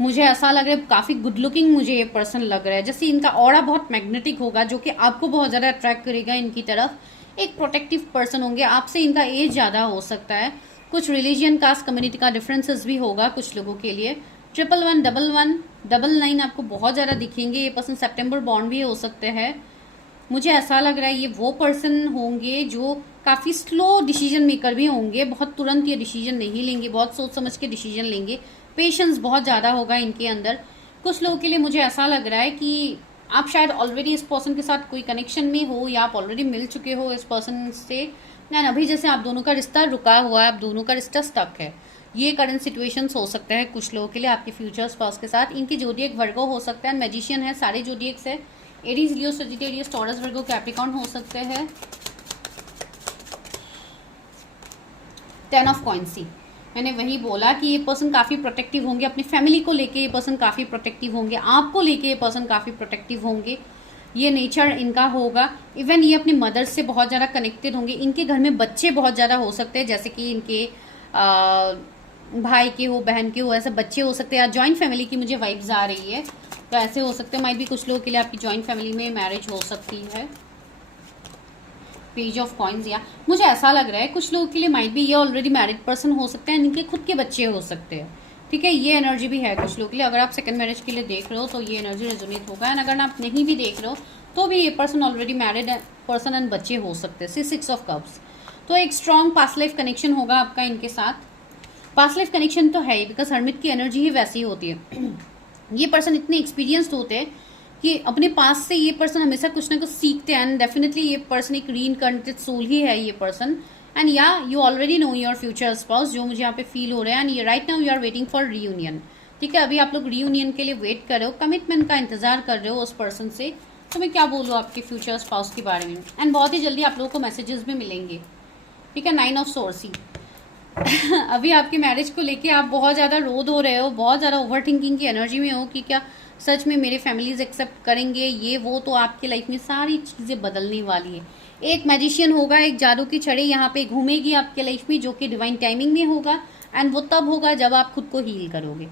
मुझे ऐसा लग रहा है काफ़ी गुड लुकिंग मुझे ये पर्सन लग रहा है। जैसे इनका ऑरा बहुत मैग्नेटिक होगा जो कि आपको बहुत ज़्यादा अट्रैक्ट करेगा इनकी तरफ। एक प्रोटेक्टिव पर्सन होंगे, आपसे इनका एज ज़्यादा हो सकता है। कुछ रिलीजियन कास्ट कम्युनिटी का डिफरेंसेस भी होगा कुछ लोगों के लिए। 1111 1199 आपको बहुत ज़्यादा दिखेंगे। ये पर्सन सितंबर बॉर्न भी हो सकते हैं। मुझे ऐसा लग रहा है ये वो पर्सन होंगे जो काफ़ी स्लो डिसीजन मेकर भी होंगे, बहुत तुरंत ये डिसीजन नहीं लेंगे, बहुत सोच समझ के डिसीजन लेंगे। पेशेंस बहुत ज़्यादा होगा इनके अंदर। कुछ लोगों के लिए मुझे ऐसा लग रहा है कि आप शायद ऑलरेडी इस पर्सन के साथ कोई कनेक्शन में हो या आप ऑलरेडी मिल चुके हो इस पर्सन से, एंड अभी जैसे आप दोनों का रिश्ता रुका हुआ है, आप दोनों का रिश्ता स्टक है। ये करंट सिचुएशंस हो सकता है कुछ लोगों के लिए आपके फ्यूचर स्पाउस के साथ। इनकी जोडिएक वर्गो हो सकता है, मैजिशियन है, सारे जोडिएक्स है। एरीज, लियो, सजिटेरियस, टॉरस, वर्गो, कैप्रिकॉर्न हो सकते हैं। 10 ऑफ कॉइन्स, सी मैंने वही बोला कि ये पर्सन काफ़ी प्रोटेक्टिव होंगे, अपनी फैमिली को लेके ये पर्सन काफ़ी प्रोटेक्टिव होंगे, आपको लेके ये पर्सन काफ़ी प्रोटेक्टिव होंगे। ये नेचर इनका होगा। इवन ये अपनी मदर से बहुत ज़्यादा कनेक्टेड होंगे। इनके घर में बच्चे बहुत ज़्यादा हो सकते हैं, जैसे कि इनके भाई के हो, बहन के हो, ऐसे बच्चे हो सकते हैं। या जॉइंट फैमिली की मुझे वाइब्स आ रही है, तो ऐसे हो सकते हैं। माइट भी कुछ लोगों के लिए आपकी जॉइंट फैमिली में मैरिज हो सकती है। पेज ऑफ कॉइन्स, या मुझे ऐसा लग रहा है कुछ लोगों के लिए माइट भी ये ऑलरेडी मैरिड पर्सन हो सकते हैं, इनके खुद के बच्चे हो सकते हैं। ठीक है, ये एनर्जी भी है कुछ लोगों के लिए। अगर आप सेकंड मैरिज के लिए देख रहे हो तो ये एनर्जी रेजोनेट होगा। एंड अगर आप नहीं भी देख रहे हो तो भी ये person already married person and बच्चे हो सकते हैं। 6 ऑफ कप्स, तो एक स्ट्रॉन्ग पास्ट लाइफ कनेक्शन होगा आपका इनके साथ। पास्ट लाइफ कनेक्शन तो है ही, बिकॉज हर्मिट की एनर्जी ही वैसी होती है। ये पर्सन इतने एक्सपीरियंस्ड होते हैं कि अपने पास से ये पर्सन हमेशा कुछ ना कुछ सीखते हैं। एंड डेफिनेटली ये पर्सन एक रीइनकार्नेटेड सोल ही है ये पर्सन। एंड या you already know your future spouse, जो मुझे यहाँ पे फील हो रहा है। एंड ये right now you are waiting for reunion. ठीक है, अभी आप लोग रीयूनियन के लिए वेट कर रहे हो, कमिटमेंट का इंतजार कर रहे हो उस पर्सन से। तो मैं क्या बोलूँ आपके फ्यूचर स्पाउस के बारे में। एंड बहुत ही जल्दी आप लोगों को मैसेजेस भी मिलेंगे। ठीक है, 9 ऑफ सोर्स अभी आपकी मैरिज को लेके आप बहुत ज़्यादा रोध हो रहे हो, बहुत ज़्यादा ओवर थिंकिंग की एनर्जी में हो कि क्या सच में मेरे फैमिलीज एक्सेप्ट करेंगे ये वो। तो आपकी लाइफ में सारी चीज़ें बदलने वाली है। एक मैजिशियन होगा, एक जादू की छड़ी यहाँ पे घूमेगी आपके लाइफ में, जो कि डिवाइन टाइमिंग में होगा। एंड वो तब होगा जब आप खुद को हील करोगे।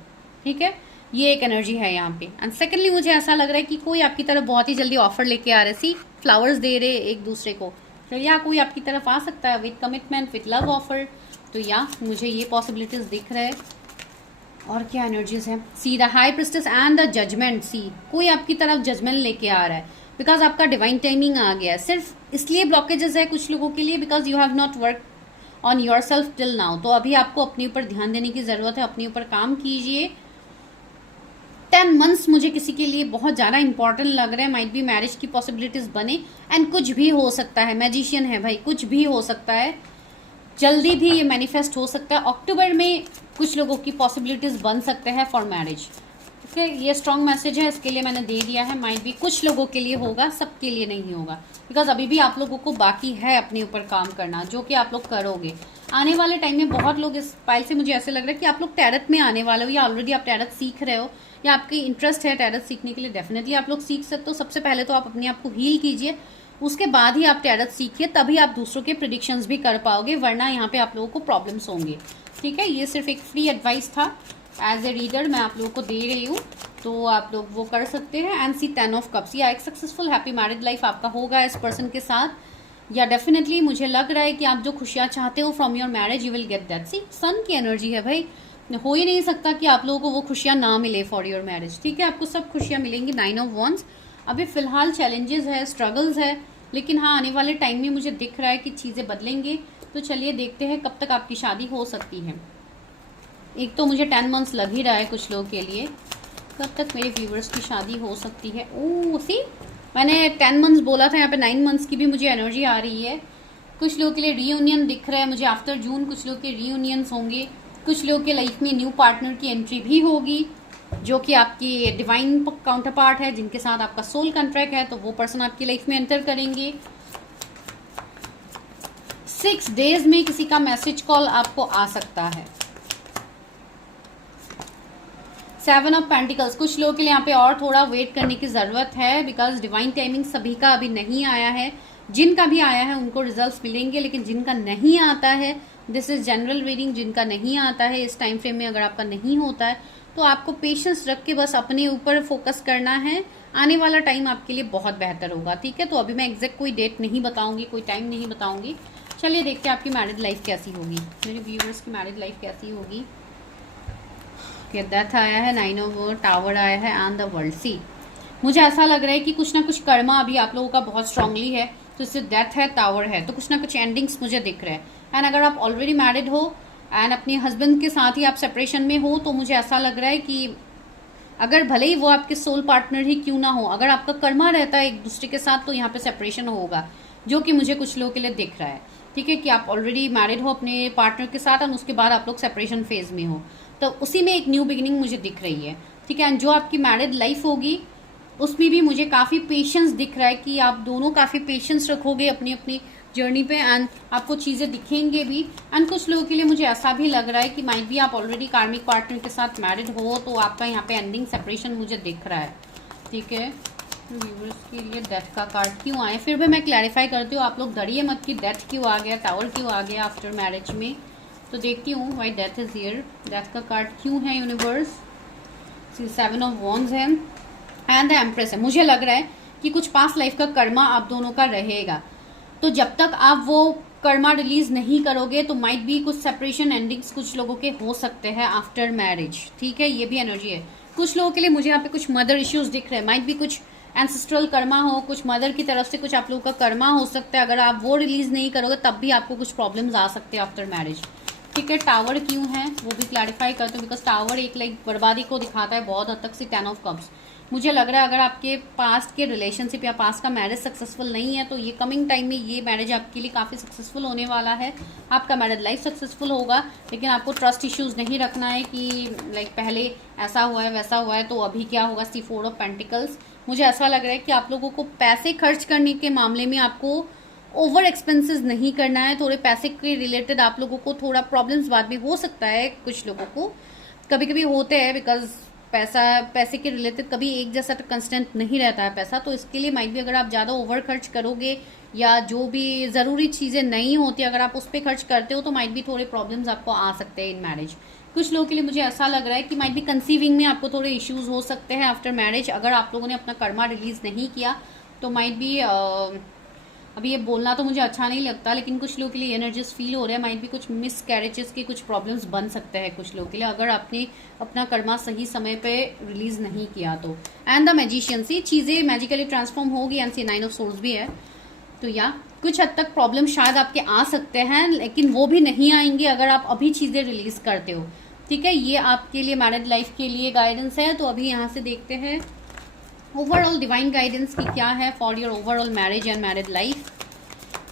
ठीक है, ये एक एनर्जी है यहाँ पे। एंड सेकेंडली मुझे ऐसा लग रहा है कि कोई आपकी तरफ बहुत ही जल्दी ऑफर लेके आ रहे, सी फ्लावर्स दे रहे एक दूसरे को, तो या कोई आपकी तरफ आ सकता है with commitment, with love offer. तो या मुझे ये पॉसिबिलिटीज दिख रहा है। और क्या एनर्जीज है, see the high priestess and the judgement. See कोई आपकी तरफ जजमेंट लेके आ रहा है, बिकॉज आपका डिवाइन टाइमिंग आ गया है। सिर्फ इसलिए ब्लॉकेजेस है कुछ लोगों के लिए because you have not work on your self till now. तो अभी आपको अपने ऊपर ध्यान देने की जरूरत है, अपने ऊपर काम कीजिए। 10 मंथ्स मुझे किसी के लिए बहुत ज़्यादा इंपॉर्टेंट लग रहा है। माइट बी मैरिज की पॉसिबिलिटीज बने, एंड कुछ भी हो सकता है, मैजिशियन है भाई, कुछ भी हो सकता है, जल्दी भी ये मैनिफेस्ट हो सकता है। अक्टूबर में कुछ लोगों की पॉसिबिलिटीज बन सकते हैं फॉर मैरिज। ओके, ये स्ट्रॉन्ग मैसेज है, इसके लिए मैंने दे दिया है। माइट भी कुछ लोगों के लिए होगा, सबके लिए नहीं होगा, बिकॉज अभी भी आप लोगों को बाकी है अपने ऊपर काम करना, जो कि आप लोग करोगे आने वाले टाइम में। बहुत लोग इस फाइल से मुझे ऐसे लग रहा है कि आप लोग टैरट में आने वाले हो, या ऑलरेडी आप टैरट सीख रहे हो, या आपकी इंटरेस्ट है टैरट सीखने के लिए, डेफिनेटली आप लोग सीख सकते हो। सबसे पहले तो आप अपने आप को हील कीजिए, उसके बाद ही आप टैरट सीखिए, तभी आप दूसरों के प्रिडिक्शंस भी कर पाओगे, वरना यहाँ पे आप लोगों को प्रॉब्लम्स होंगे। ठीक है, ये सिर्फ एक फ्री एडवाइस था, एज ए रीडर मैं आप लोगों को दे रही हूँ, तो आप लोग वो कर सकते हैं। एंड सी 10 ऑफ कप्स, या एक सक्सेसफुल हैप्पी मैरिड लाइफ आपका होगा इस पर्सन के साथ, या डेफिनेटली मुझे लग रहा है कि आप जो खुशियाँ चाहते हो from your marriage you will get that. See sun की एनर्जी है भाई, हो ही नहीं सकता कि आप लोगों को वो खुशियाँ ना मिले फॉर योर मैरिज। ठीक है, आपको सब खुशियाँ मिलेंगी। 9 ऑफ वॉन्ड्स, अभी फिलहाल चैलेंजेस है, स्ट्रगल्स है, लेकिन हाँ आने वाले टाइम में मुझे दिख रहा है कि चीज़ें बदलेंगे। तो चलिए देखते हैं कब तक आपकी शादी हो सकती है। एक तो मुझे 10 मंथ्स लग ही रहा है कुछ लोगों के लिए, कब तक मेरे व्यूवर्स की शादी हो सकती है। ओह सी, मैंने 10 मंथ्स बोला था, यहाँ पे 9 मंथ्स की भी मुझे एनर्जी आ रही है। कुछ लोगों के लिए रीयूनियन दिख रहा है मुझे आफ्टर जून, कुछ लोग के रीयूनियंस होंगे, कुछ लोगों के लाइफ में न्यू पार्टनर की एंट्री भी होगी, जो कि आपकी डिवाइन काउंटर पार्ट है, जिनके साथ आपका सोल कॉन्ट्रैक्ट है, तो वो पर्सन आपकी लाइफ में एंटर करेंगे। 6 डेज में किसी का मैसेज कॉल आपको आ सकता है। 7 ऑफ पेंटिकल्स, कुछ लोगों के लिए यहाँ पे और थोड़ा वेट करने की जरूरत है, बिकॉज डिवाइन टाइमिंग सभी का अभी नहीं आया है। जिनका भी आया है उनको रिजल्ट्स मिलेंगे, लेकिन जिनका नहीं आता है, दिस इज जनरल रीडिंग, जिनका नहीं आता है इस टाइम फ्रेम में, अगर आपका नहीं होता है तो आपको पेशेंस रख के बस अपने ऊपर फोकस करना है। आने वाला टाइम आपके लिए बहुत बेहतर होगा। ठीक है, तो अभी मैं एग्जैक्ट कोई डेट नहीं बताऊंगी, कोई टाइम नहीं बताऊंगी। चलिए देखते हैं आपकी मैरिड लाइफ कैसी होगी, मेरे व्यूअर्स की मैरिड लाइफ कैसी होगी। डेथ आया है, 9 ऑफ टावर आया है, एंड द वर्ल्ड। सी, मुझे ऐसा लग रहा है कि कुछ ना कुछ कर्मा अभी आप लोगों का बहुत स्ट्रांगली है, तो इससे डेथ है, टावर है, तो कुछ ना कुछ एंडिंग्स मुझे दिख रहे हैं। एंड अगर आप ऑलरेडी मैरिड हो एंड अपने हस्बैंड के साथ ही आप सेपरेशन में हो, तो मुझे ऐसा लग रहा है कि अगर भले ही वो आपके सोल पार्टनर ही क्यों ना हो, अगर आपका कर्मा रहता है एक दूसरे के साथ, तो यहाँ पे सेपरेशन होगा, जो कि मुझे कुछ लोगों के लिए दिख रहा है। ठीक है, कि आप ऑलरेडी मैरिड हो अपने पार्टनर के साथ, और उसके बाद आप लोग सेपरेशन फेज में हो, तो उसी में एक न्यू बिगिनिंग मुझे दिख रही है। ठीक है, एंड जो आपकी मैरिड लाइफ होगी उसमें भी मुझे काफ़ी पेशेंस दिख रहा है, कि आप दोनों काफ़ी पेशेंस रखोगे अपनी अपनी जर्नी पे, एंड आपको चीज़ें दिखेंगे भी। एंड कुछ लोगों के लिए मुझे ऐसा भी लग रहा है कि माइट भी आप ऑलरेडी कार्मिक पार्टनर के साथ मैरिड हो, तो आपका यहाँ पे एंडिंग सेपरेशन मुझे दिख रहा है। ठीक है, व्यूअर्स के लिए डेथ का कार्ड क्यों आया, फिर भी मैं क्लैरिफाई करती हूँ, आप लोग डरिए मत कि डेथ क्यों आ गया, टावर क्यों आ गया आफ्टर मैरिज में। तो देखती हूँ why death is here, death का कार्ड क्यों है यूनिवर्स। 7 ऑफ वॉन्ड्स है एंड द एम्प्रेस है। मुझे लग रहा है कि कुछ पास्ट लाइफ का कर्मा आप दोनों का रहेगा, तो जब तक आप वो कर्मा रिलीज नहीं करोगे तो माइट भी कुछ सेपरेशन एंडिंग्स कुछ लोगों के हो सकते हैं आफ्टर मैरिज। ठीक है, ये भी एनर्जी है। कुछ लोगों के लिए मुझे यहाँ पे कुछ मदर इश्यूज दिख रहे हैं, माइट भी कुछ एंसेस्ट्रल कर्मा हो, कुछ मदर की तरफ से कुछ आप लोगों का कर्मा हो सकता है। अगर आप वो रिलीज नहीं करोगे तब भी आपको कुछ प्रॉब्लम्स आ सकते हैं आफ्टर मैरिज। ठीक है, टावर क्यों है वो भी क्लैरिफाई करते हैं, बिकॉज टावर एक लाइक बर्बादी को दिखाता है बहुत हद तक से। 10 ऑफ कप्स, मुझे लग रहा है अगर आपके पास्ट के रिलेशनशिप या पास्ट का मैरिज सक्सेसफुल नहीं है, तो ये कमिंग टाइम में ये मैरिज आपके लिए काफ़ी सक्सेसफुल होने वाला है। आपका मैरिज लाइफ सक्सेसफुल होगा, लेकिन आपको ट्रस्ट इश्यूज नहीं रखना है कि लाइक पहले ऐसा हुआ है वैसा हुआ है तो अभी क्या होगा। सी 4 ऑफ पेंटिकल्स, मुझे ऐसा लग रहा है कि आप लोगों को पैसे खर्च करने के मामले में आपको ओवर एक्सपेंसेस नहीं करना है। थोड़े पैसे के रिलेटेड आप लोगों को थोड़ा प्रॉब्लम्स बाद में हो सकता है, कुछ लोगों को कभी कभी होते हैं, बिकॉज पैसे के रिलेटेड कभी एक जैसा कंस्टेंट नहीं रहता है पैसा। तो इसके लिए माइट भी अगर आप ज़्यादा ओवर खर्च करोगे या जो भी ज़रूरी चीज़ें नहीं होती अगर आप उस पर खर्च करते हो, तो माइट भी थोड़े प्रॉब्लम्स आपको आ सकते हैं इन मैरिज। कुछ लोगों के लिए मुझे ऐसा लग रहा है कि माइट भी कंसीविंग में आपको थोड़े इश्यूज हो सकते हैं आफ्टर मैरिज, अगर आप लोगों ने अपना कर्मा रिलीज नहीं किया तो माइट भी अभी ये बोलना तो मुझे अच्छा नहीं लगता, लेकिन कुछ लोगों के लिए एनर्जीज फील हो रहा है, माइट भी कुछ मिस कैरेजेस के कुछ प्रॉब्लम्स बन सकते हैं कुछ लोगों के लिए, अगर आपने अपना कर्मा सही समय पे रिलीज नहीं किया तो। एंड द मैजिशियन, सी चीज़ें मैजिकली ट्रांसफॉर्म होगी, एंड सी 9 ऑफ सोर्ड्स भी है। तो या कुछ हद तक प्रॉब्लम शायद आपके आ सकते हैं, लेकिन वो भी नहीं आएंगे अगर आप अभी चीज़ें रिलीज करते हो। ठीक है, ये आपके लिए मैरिड लाइफ के लिए गाइडेंस है। तो अभी यहाँ से देखते हैं ओवरऑल डिवाइन गाइडेंस की क्या है for your overall marriage and married life.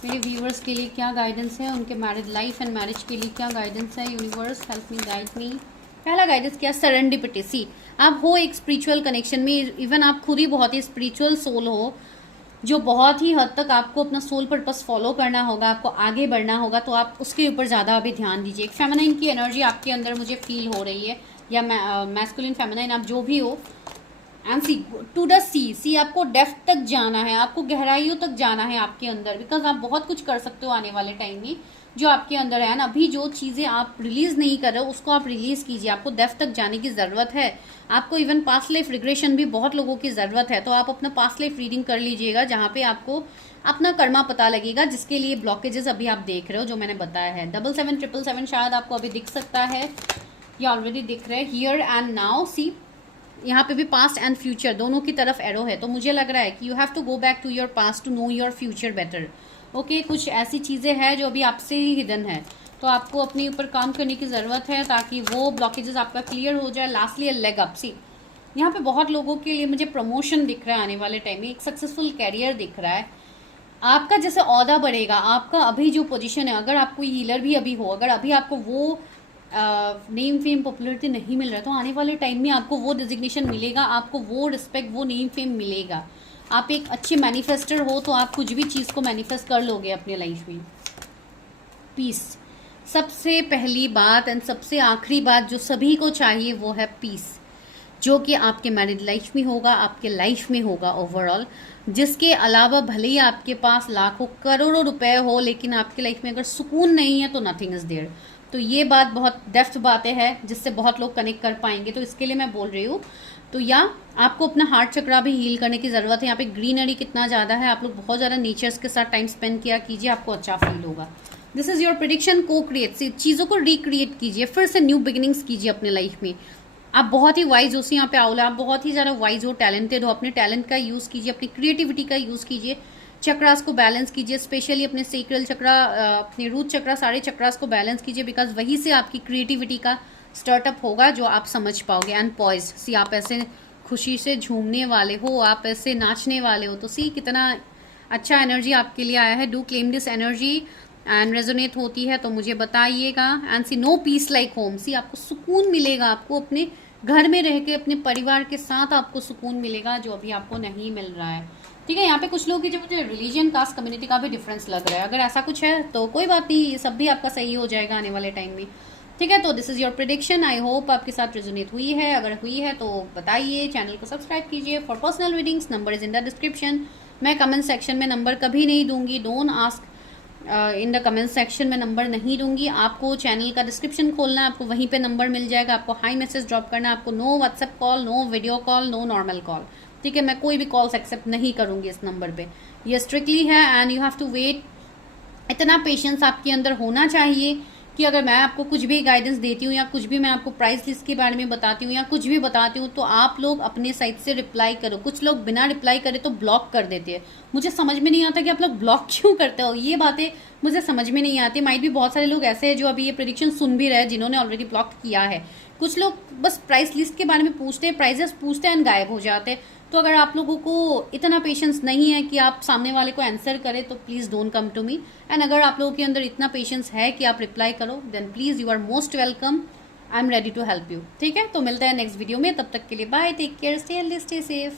मेरे व्यूवर्स के लिए क्या गाइडेंस है, उनके मैरिड लाइफ एंड मैरिज के लिए क्या गाइडेंस है। Universe help me, guide me. पहला गाइडेंस क्या, सरेंडिपिटी। सी आप हो एक स्पिरिचुअल कनेक्शन में, इवन आप खुद ही बहुत ही स्पिरिचुअल सोल हो, जो बहुत ही हद तक आपको अपना सोल पर्पस फॉलो करना होगा, आपको आगे बढ़ना होगा, तो आप उसके ऊपर ज़्यादा अभी ध्यान दीजिए। एक फेमिनाइन की एनर्जी आपके अंदर मुझे फील हो रही है, या मैस्कुलिन फेमिनाइन आप जो भी हो। एंड सी टू द सी आपको डेप्थ तक जाना है, आपको गहराइयों तक जाना है आपके अंदर, बिकॉज आप बहुत कुछ कर सकते हो आने वाले टाइम में जो आपके अंदर है ना। अभी जो चीज़ें आप रिलीज नहीं कर रहे हो उसको आप रिलीज कीजिए। आपको डेप्थ तक जाने की ज़रूरत है। आपको इवन पास्ट लाइफ रिग्रेशन भी बहुत लोगों की ज़रूरत है, तो आप अपना पास्ट लाइफ रीडिंग कर लीजिएगा, जहाँ पे आपको अपना कर्मा पता लगेगा, जिसके लिए ब्लॉकेजेस अभी आप देख रहे हो जो मैंने बताया है। 7777 शायद आपको अभी दिख सकता है, ये ऑलरेडी दिख रहा है। हियर एंड नाउ, सी यहाँ पे भी पास्ट एंड फ्यूचर दोनों की तरफ एरो है। तो मुझे लग रहा है कि you have to go back to your past to know your future better. Okay, कुछ ऐसी चीज़ें हैं जो अभी आपसे ही हिडन है, तो आपको अपने ऊपर काम करने की ज़रूरत है ताकि वो ब्लॉकेजेस आपका क्लियर हो जाए। Lastly leg up. सी यहाँ पे बहुत लोगों के लिए मुझे प्रमोशन दिख रहा है आने वाले टाइम में, एक सक्सेसफुल कैरियर दिख रहा है। आपका जैसे ओहदा बढ़ेगा, आपका अभी जो पोजीशन है, अगर आपको हीलर भी अभी हो, अगर अभी आपको वो नेम फेम पॉपुलरिटी नहीं मिल रहा है, तो आने वाले टाइम में आपको वो डिजिग्नेशन मिलेगा, आपको वो रिस्पेक्ट, वो नेम फेम मिलेगा। आप एक अच्छे मैनिफेस्टर हो तो आप कुछ भी चीज़ को मैनिफेस्ट कर लोगे अपने लाइफ में। पीस सबसे पहली बात एंड सबसे आखिरी बात जो सभी को चाहिए वो है पीस, जो कि आपके मैरिड लाइफ में होगा, आपके लाइफ में होगा ओवरऑल। जिसके अलावा भले ही आपके पास लाखों करोड़ों रुपए हो, लेकिन आपकी लाइफ में अगर सुकून नहीं है तो नथिंग इज देयर। तो ये बात बहुत डेप्थ बातें हैं जिससे बहुत लोग कनेक्ट कर पाएंगे, तो इसके लिए मैं बोल रही हूँ। तो या आपको अपना हार्ट चक्रा भी हील करने की ज़रूरत है। यहाँ पे ग्रीनरी कितना ज़्यादा है, आप लोग बहुत ज़्यादा नेचर्स के साथ टाइम स्पेंड किया कीजिए, आपको अच्छा फील होगा। This is your prediction. को क्रिएट, चीज़ों को रिक्रिएट कीजिए, फिर से न्यू बिगिनिंग्स कीजिए अपने लाइफ में। आप बहुत ही वाइज हो, सी यहाँ पे आओला, आप बहुत ही ज़्यादा वाइज हो, टैलेंटेड हो। अपने टैलेंट का यूज़ कीजिए, अपनी क्रिएटिविटी का यूज़ कीजिए, चक्रास को बैलेंस कीजिए, स्पेशली अपने सेक्रल चक्रा, अपने रूट चक्रा, सारे चक्रास को बैलेंस कीजिए, बिकॉज वहीं से आपकी क्रिएटिविटी का स्टार्टअप होगा जो आप समझ पाओगे। एंड पॉइज, सी आप ऐसे खुशी से झूमने वाले हो, आप ऐसे नाचने वाले हो, तो सी कितना अच्छा एनर्जी आपके लिए आया है। Do claim this energy and resonate होती है तो मुझे बताइएगा। And see no peace like home, see आपको सुकून मिलेगा, आपको अपने घर में रह के अपने परिवार के साथ आपको सुकून मिलेगा जो अभी आपको नहीं मिल रहा है। ठीक है, यहाँ पे कुछ लोग की जो मुझे रिलीजन, कास्ट, कम्युनिटी का भी डिफरेंस लग रहा है। अगर ऐसा कुछ है तो कोई बात नहीं, ये सब भी आपका सही हो जाएगा आने वाले टाइम में। ठीक है, तो this is your prediction. I hope आपके साथ रेजोनेट हुई है। अगर हुई है तो बताइए, चैनल को सब्सक्राइब कीजिए। For personal readings number is in the description. मैं कमेंट सेक्शन में नंबर कभी नहीं दूंगी, don't ask in the comment section में नंबर नहीं दूंगी। आपको चैनल का डिस्क्रिप्शन खोलना है, आपको वहीं पे नंबर मिल जाएगा, आपको हाई मैसेज ड्रॉप करना है। आपको no WhatsApp call, no video call, no normal call. ठीक है, मैं कोई भी कॉल्स एक्सेप्ट नहीं करूंगी इस नंबर पे, ये स्ट्रिक्टली है। And you have to wait. इतना पेशेंस आपके अंदर होना चाहिए कि अगर मैं आपको कुछ भी गाइडेंस देती हूँ या कुछ भी मैं आपको प्राइस लिस्ट के बारे में बताती हूँ या कुछ भी बताती हूँ, तो आप लोग अपने साइड से रिप्लाई करो। कुछ लोग बिना रिप्लाई करे तो ब्लॉक कर देते हैं। मुझे समझ में नहीं आता कि आप लोग ब्लॉक क्यों करते हो, ये बातें मुझे समझ में नहीं आती। माइट भी बहुत सारे लोग ऐसे हैं जो अभी ये प्रेडिक्शन सुन भी रहे हैं, जिन्होंने ऑलरेडी ब्लॉक किया है। कुछ लोग बस प्राइस लिस्ट के बारे में पूछते हैं, प्राइजेस पूछते हैं एंड गायब हो जाते हैं। तो अगर आप लोगों को इतना पेशेंस नहीं है कि आप सामने वाले को आंसर करें, तो please don't come to me. And अगर आप लोगों के अंदर इतना पेशेंस है कि आप रिप्लाई करो, then please you are most welcome. I am ready to help you. ठीक है, तो मिलते हैं नेक्स्ट वीडियो में, तब तक के लिए bye, take care, stay healthy, stay safe.